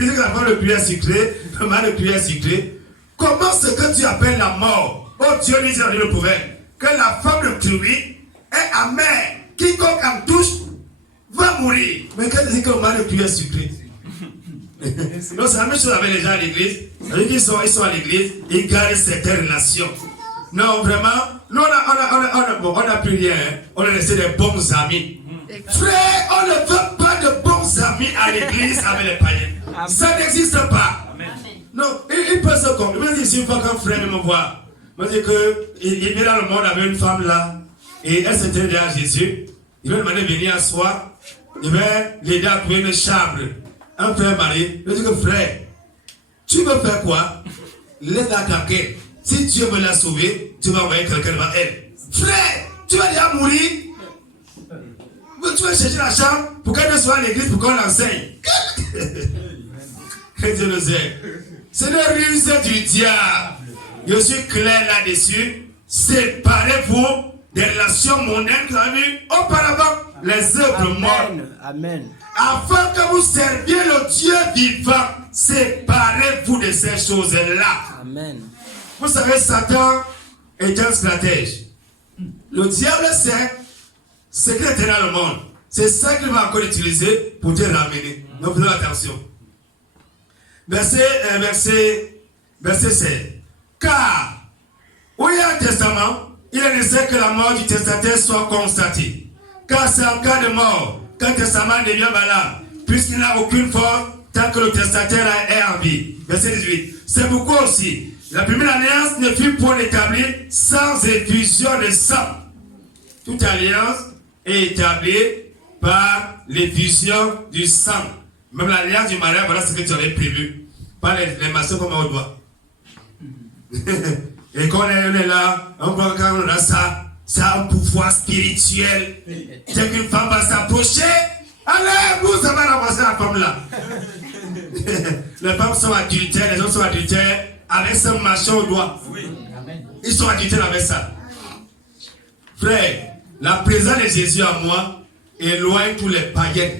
Il dit que la femme de pluie est sucrée, le mari de pluie est sucré. Comment ce que tu appelles la mort? Oh Dieu dit dans le proverbe que la femme de pluie est amère. Quiconque en touche va mourir. Mais quand il dit que le mari de pluie est sucré. Non, c'est la même chose avec les gens à l'église. Ils sont à l'église, ils gardent certaines relations. Non, vraiment, nous on n'a plus rien. Hein. On a laissé des bons amis. Frère, on ne veut pas de bons amis à l'église avec les païens. Amen. Ça n'existe pas. Amen. Non, il peut se comprendre. Il me dit, si une fois qu'un frère me voit, il me dit qu'il vient dans le monde avec une femme là, et elle s'était derrière Jésus. Il va demander de venir à soi. Il va l'aider à trouver une chambre. Un frère marié, il dit que frère, tu veux faire quoi? Laisse-la tranquille. Si Dieu veut la sauver, tu vas envoyer quelqu'un devant elle. Frère, tu vas déjà mourir. Tu vas chercher la chambre pour qu'elle ne soit à l'église pour qu'on l'enseigne. Que Dieu nous aide. C'est le ruse du diable. Je suis clair là-dessus. Séparez-vous des relations mondaines que vous avez vues auparavant, les œuvres mortes. Amen. Afin que vous serviez le Dieu vivant, séparez-vous de ces choses-là. Amen. Vous savez, Satan est un stratège. Le diable sait ce qu'il était dans le monde. C'est ça qu'il va encore utiliser pour te ramener. Donc faisons attention. Verset 16. Car, où il y a un testament, il est nécessaire que la mort du testataire soit constatée. Car c'est en cas de mort qu'un testament devient valable, puisqu'il n'a aucune force tant que le testataire est en vie. Verset 18. C'est pourquoi aussi, la première alliance ne fut point établie sans effusion de sang. Toute alliance est établie par l'effusion du sang. Même l'alliance du mariage, voilà ce que tu avais prévu. Pas les maçons comme on doit. Et quand on est là, on voit quand on a ça, ça a un pouvoir spirituel. Dès qu'une femme va s'approcher, allez, vous, ça va ramasser la femme là. Les femmes sont adultères, les hommes sont adultères avec ce machin au doigt. Ils sont adultères avec ça. Frère, la présence de Jésus à moi éloigne tous les païens.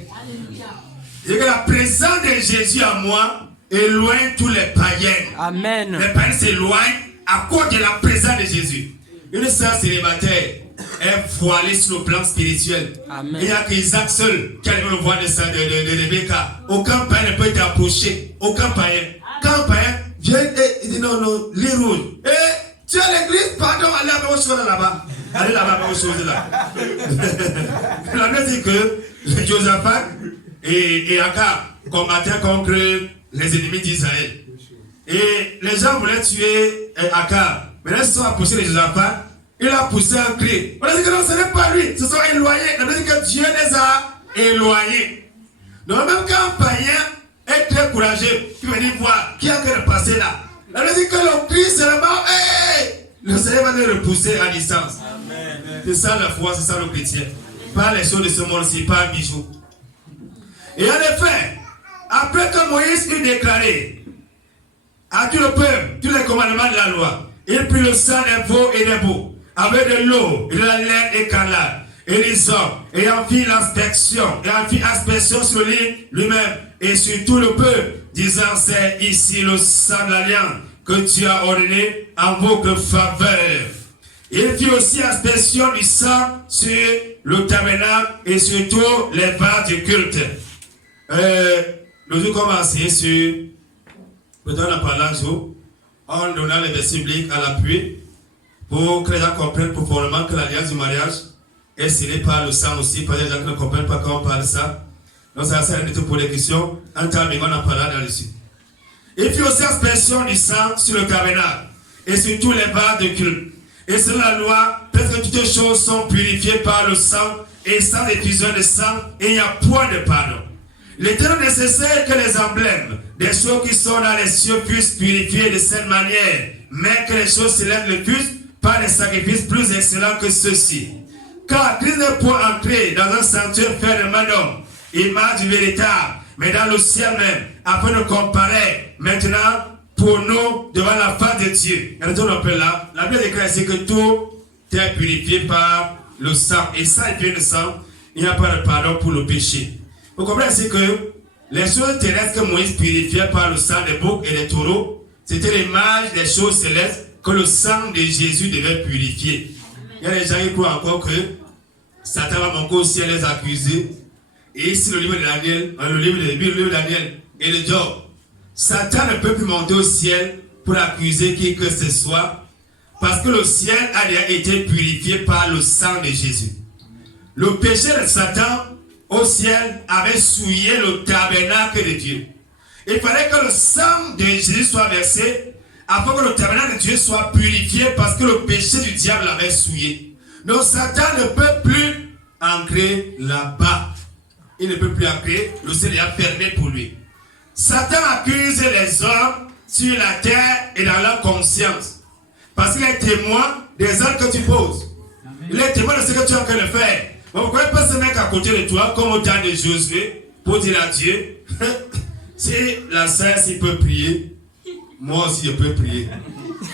Et que la présence de Jésus à moi éloigne tous les païens. Amen. Les païens s'éloignent à cause de la présence de Jésus. Une sœur célibataire est voilée sur le plan spirituel. Amen. Il n'y a qu'Isaac seul qui a le voir de Rebecca. Aucun païen ne peut t'approcher. Aucun païen. Quand un païen vient et il dit non, lit rouge. Et tu es à l'église, pardon, allez avec vos choses là-bas. Allez là-bas avec vos choses là. La Bible dit que Josaphat et Akab combattaient contre les ennemis d'Israël. Et les gens voulaient tuer Akab. Mais là, ils se sont approchés de Josaphat. Il a poussé un cri. On a dit que non, ce n'est pas lui. Ils se sont éloignés. On a dit que Dieu les a éloignés. Donc, même quand un païen est très courageux, qui veut dire voir qui a qu'à passer là. On a dit que le cri seulement, le Seigneur va les repousser à distance. C'est ça la foi, c'est ça le chrétien. Pas les choses de ce monde-ci, pas un bijou. Et en effet, après que Moïse eut déclaré à tout le peuple, tous les commandements de la loi, il prit le sang des veaux et des boucs, avec de l'eau et de la laine écarlate, et les hommes, et en fit l'inspection, et en fit inspection sur lui lui-même, et sur tout le peuple, disant, c'est ici le sang de l'alliance que tu as ordonné en votre faveur. Il fit aussi inspection du sang sur le tabernacle et sur tous les vases du culte. Nous allons commencer sur, peut-être en parlant en donnant les versets bibliques à l'appui, pour que les gens comprennent profondément que l'alliance du mariage est scellée par le sang aussi, parce que les gens qui ne comprennent pas quand on parle de ça. Donc ça sert à rien pour les questions, en terminant, on en parlera là-dessus. Il fit aussi inspection du sang sur le tabernacle et sur tous les vases de culte. Et selon la loi, presque toutes choses sont purifiées par le sang, et sans effusion de sang, et il n'y a point de pardon. Il était nécessaire que les emblèmes des choses qui sont dans les cieux puissent purifier de cette manière, mais que les choses célestes le puissent par des sacrifices plus excellents que ceux-ci. Car Christ n'est point entré dans un sanctuaire fait de main d'homme, image du véritable, mais dans le ciel même, afin de comparer maintenant pour nous devant la face de Dieu. Et retourne un peu là. La Bible déclare ici que tout est purifié par le sang. Et ça, il vient le sang, il n'y a pas de pardon pour le péché. Vous comprenez ici que les choses terrestres que Moïse purifiait par le sang des boucs et des taureaux, c'était l'image des choses célestes que le sang de Jésus devait purifier. Il y a des gens qui croient encore que Satan va monter au ciel les accuser. Et ici, le livre de Daniel, le livre de Daniel et le Job, Satan ne peut plus monter au ciel pour accuser qui que ce soit, parce que le ciel a déjà été purifié par le sang de Jésus. Le péché de Satan au ciel avait souillé le tabernacle de Dieu. Il fallait que le sang de Jésus soit versé afin que le tabernacle de Dieu soit purifié, parce que le péché du diable l'avait souillé. Donc Satan ne peut plus entrer là-bas. Il ne peut plus entrer, le ciel est fermé pour lui. Satan accuse les hommes sur la terre et dans leur conscience, parce qu'il est témoin des actes que tu poses. Il est témoin de ce que tu es en train de faire. Pourquoi il peut se mettre à côté de toi, comme au temps de Josué, pour dire à Dieu, si la sœur s'il peut prier, moi aussi je peux prier.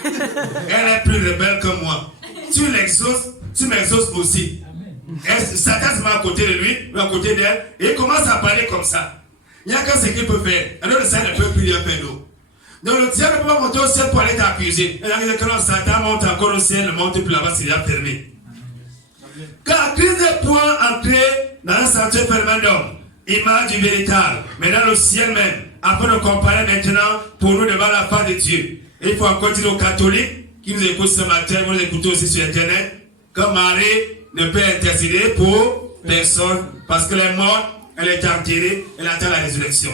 Elle est plus rebelle que moi. Tu l'exauces, tu m'exauces aussi. Et Satan se met à côté de lui, à côté d'elle, et il commence à parler comme ça. Il n'y a que ce qu'il peut faire. Alors le Seigneur ne peut plus rien faire d'autre. Donc le diable ne peut pas monter au ciel pour aller t'accuser. Et là, quand Satan monte encore au ciel, ne monte plus là-bas, c'est déjà fermé. Car Christ n'est point entré dans un sanctuaire permanent d'homme, image du véritable, mais dans le ciel même, afin de comparer maintenant pour nous devant la face de Dieu. Et il faut encore dire aux catholiques qui nous écoutent ce matin, vous nous écoutez aussi sur Internet, que Marie ne peut intercéder pour personne, parce qu'elle est morte, elle est enterrée, elle attend la résurrection.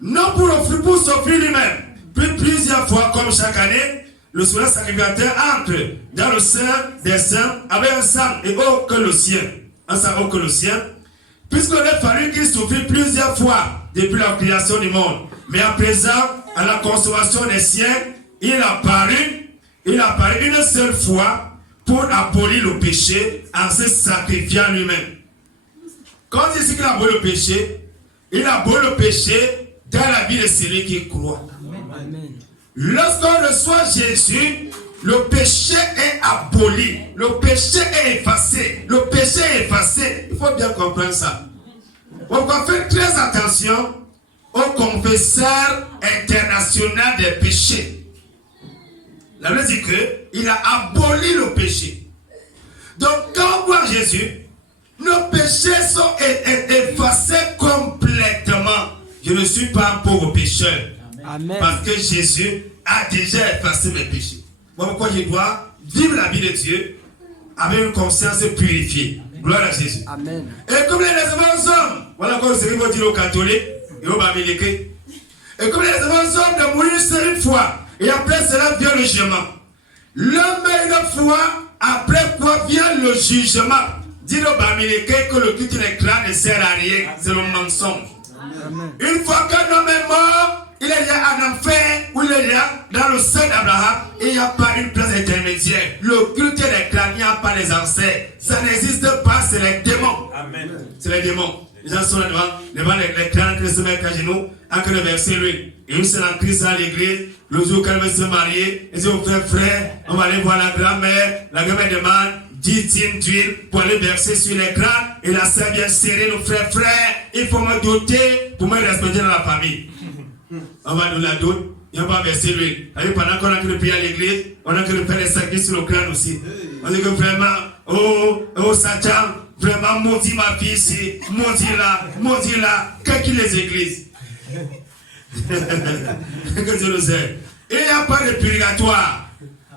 Non pour s'offrir lui-même, puis plusieurs fois, comme chaque année, le souverain sacrificateur entre dans le sein des saints avec un sang et haut que le sien. Un sang haut que le sien. Puisqu'il a fallu qu'il souffre plusieurs fois depuis la création du monde. Mais à présent, à la consommation des siècles, il apparut une seule fois pour abolir le péché en se sacrifiant lui-même. Quand il dit qu'il a aboli le péché, il a aboli le péché dans la vie de celui qui croit. Amen. Lorsqu'on reçoit Jésus, le péché est aboli, le péché est effacé, le péché est effacé. Il faut bien comprendre ça. On va faire très attention au confesseur international des péchés. La Bible dit qu'il a aboli le péché. Donc quand on voit Jésus, nos péchés sont effacés complètement. Je ne suis pas un pauvre pécheur. Amen. Parce que Jésus a déjà effacé mes péchés. Bon, pourquoi je dois vivre la vie de Dieu avec une conscience purifiée. Gloire à Jésus. Amen. Et comme les raisonnements aux hommes, voilà comme ce qu'il faut dire aux catholiques et aux babyloniens. Et comme les raisonnements aux hommes de mourir seul une fois, et après cela vient le jugement. L'homme meurt une fois, après quoi vient le jugement. Dire aux babyloniens que le culte des crânes ne sert à rien, c'est le mensonge. Amen. Une fois qu'un homme est mort, il est là en enfer, ou il est là dans le sein d'Abraham, et il n'y a pas une place intermédiaire. Le culte des crânes, il n'y a pas les ancêtres. Ça n'existe pas, c'est les démons. Amen. C'est les démons. Les gens sont là devant les crânes qui se mettent à genoux, en train de verser l'huile. Et une seule en Christ à l'église, le jour qu'elle veut se marier, elle dit au frère, on va aller voir la grand-mère demande 10 tines d'huile pour aller verser sur les crânes, et la sœur vient serrer le frère, il faut me doter pour me respecter dans la famille. On va nous la doter, et on va verser l'huile. Pendant qu'on a que le prier à l'église, on a que le faire les sacrifices sur le crâne aussi. On dit que vraiment, oh Satan, vraiment maudit ma fille ici, maudit là, qu'est-ce qu'il les églises? Que Dieu nous aide. Il n'y a pas de purgatoire.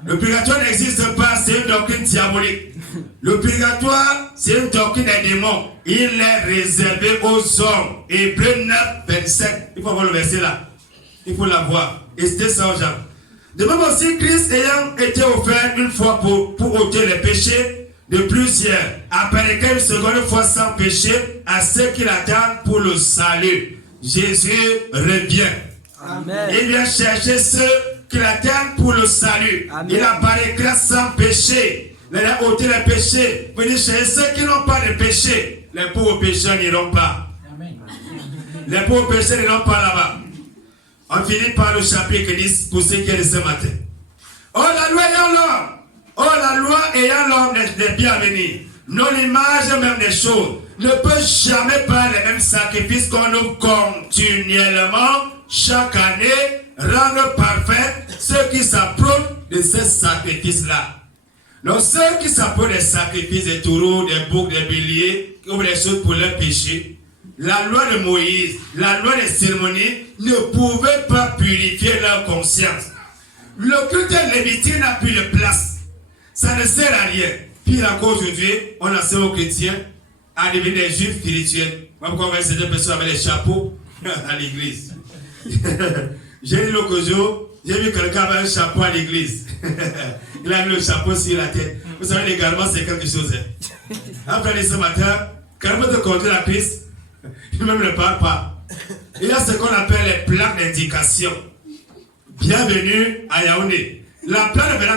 Le purgatoire n'existe pas, c'est une doctrine diabolique. Le purgatoire, c'est une doctrine des démons. Il est réservé aux hommes. Hébreux 9, 27. Il faut voir le verset là. Il faut l'avoir. Et c'était ça aux gens. De même aussi, Christ ayant été offert une fois pour ôter les péchés de plusieurs, apparaît une seconde fois sans péché à ceux qui l'attendent pour le salut. Jésus revient. Amen. Il vient chercher ceux qui l'attendent pour le salut. Amen. Il apparaîtra sans péché. Il a ôté les péchés. Venez chercher ceux qui n'ont pas de péché. Les pauvres pécheurs n'iront pas. Amen. Les pauvres pécheurs n'iront pas là-bas. On finit par le chapitre 10 pour ceux qui est de ce matin. Oh la loi ayant l'homme. Oh la loi ayant l'homme des biens à venir. Non l'image même des choses. Ne peut jamais par les mêmes sacrifices qu'on nous continuellement, chaque année, rendre parfait ceux qui s'approchent de ces sacrifices-là. Donc ceux qui s'approchent des sacrifices, des taureaux, des boucs, des béliers, qui ouvrent les choses pour leur péché, la loi de Moïse, la loi des cérémonies ne pouvait pas purifier leur conscience. Le culte lévitique n'a plus de place. Ça ne sert à rien. Pire encore aujourd'hui, on enseigne aux chrétiens à devenir des juifs spirituels. Pourquoi on va essayer de personnes avec les chapeaux à l'église? J'ai dit l'autre jour, j'ai vu quelqu'un avec un chapeau à l'église. Il a mis le chapeau sur la tête. Vous savez, les garments, c'est quelque chose. Après ce matin, quand on te conduire la Christ, il même ne parle pas. Il y a ce qu'on appelle les plaques d'indication. Bienvenue à Yaoundé. La plaque de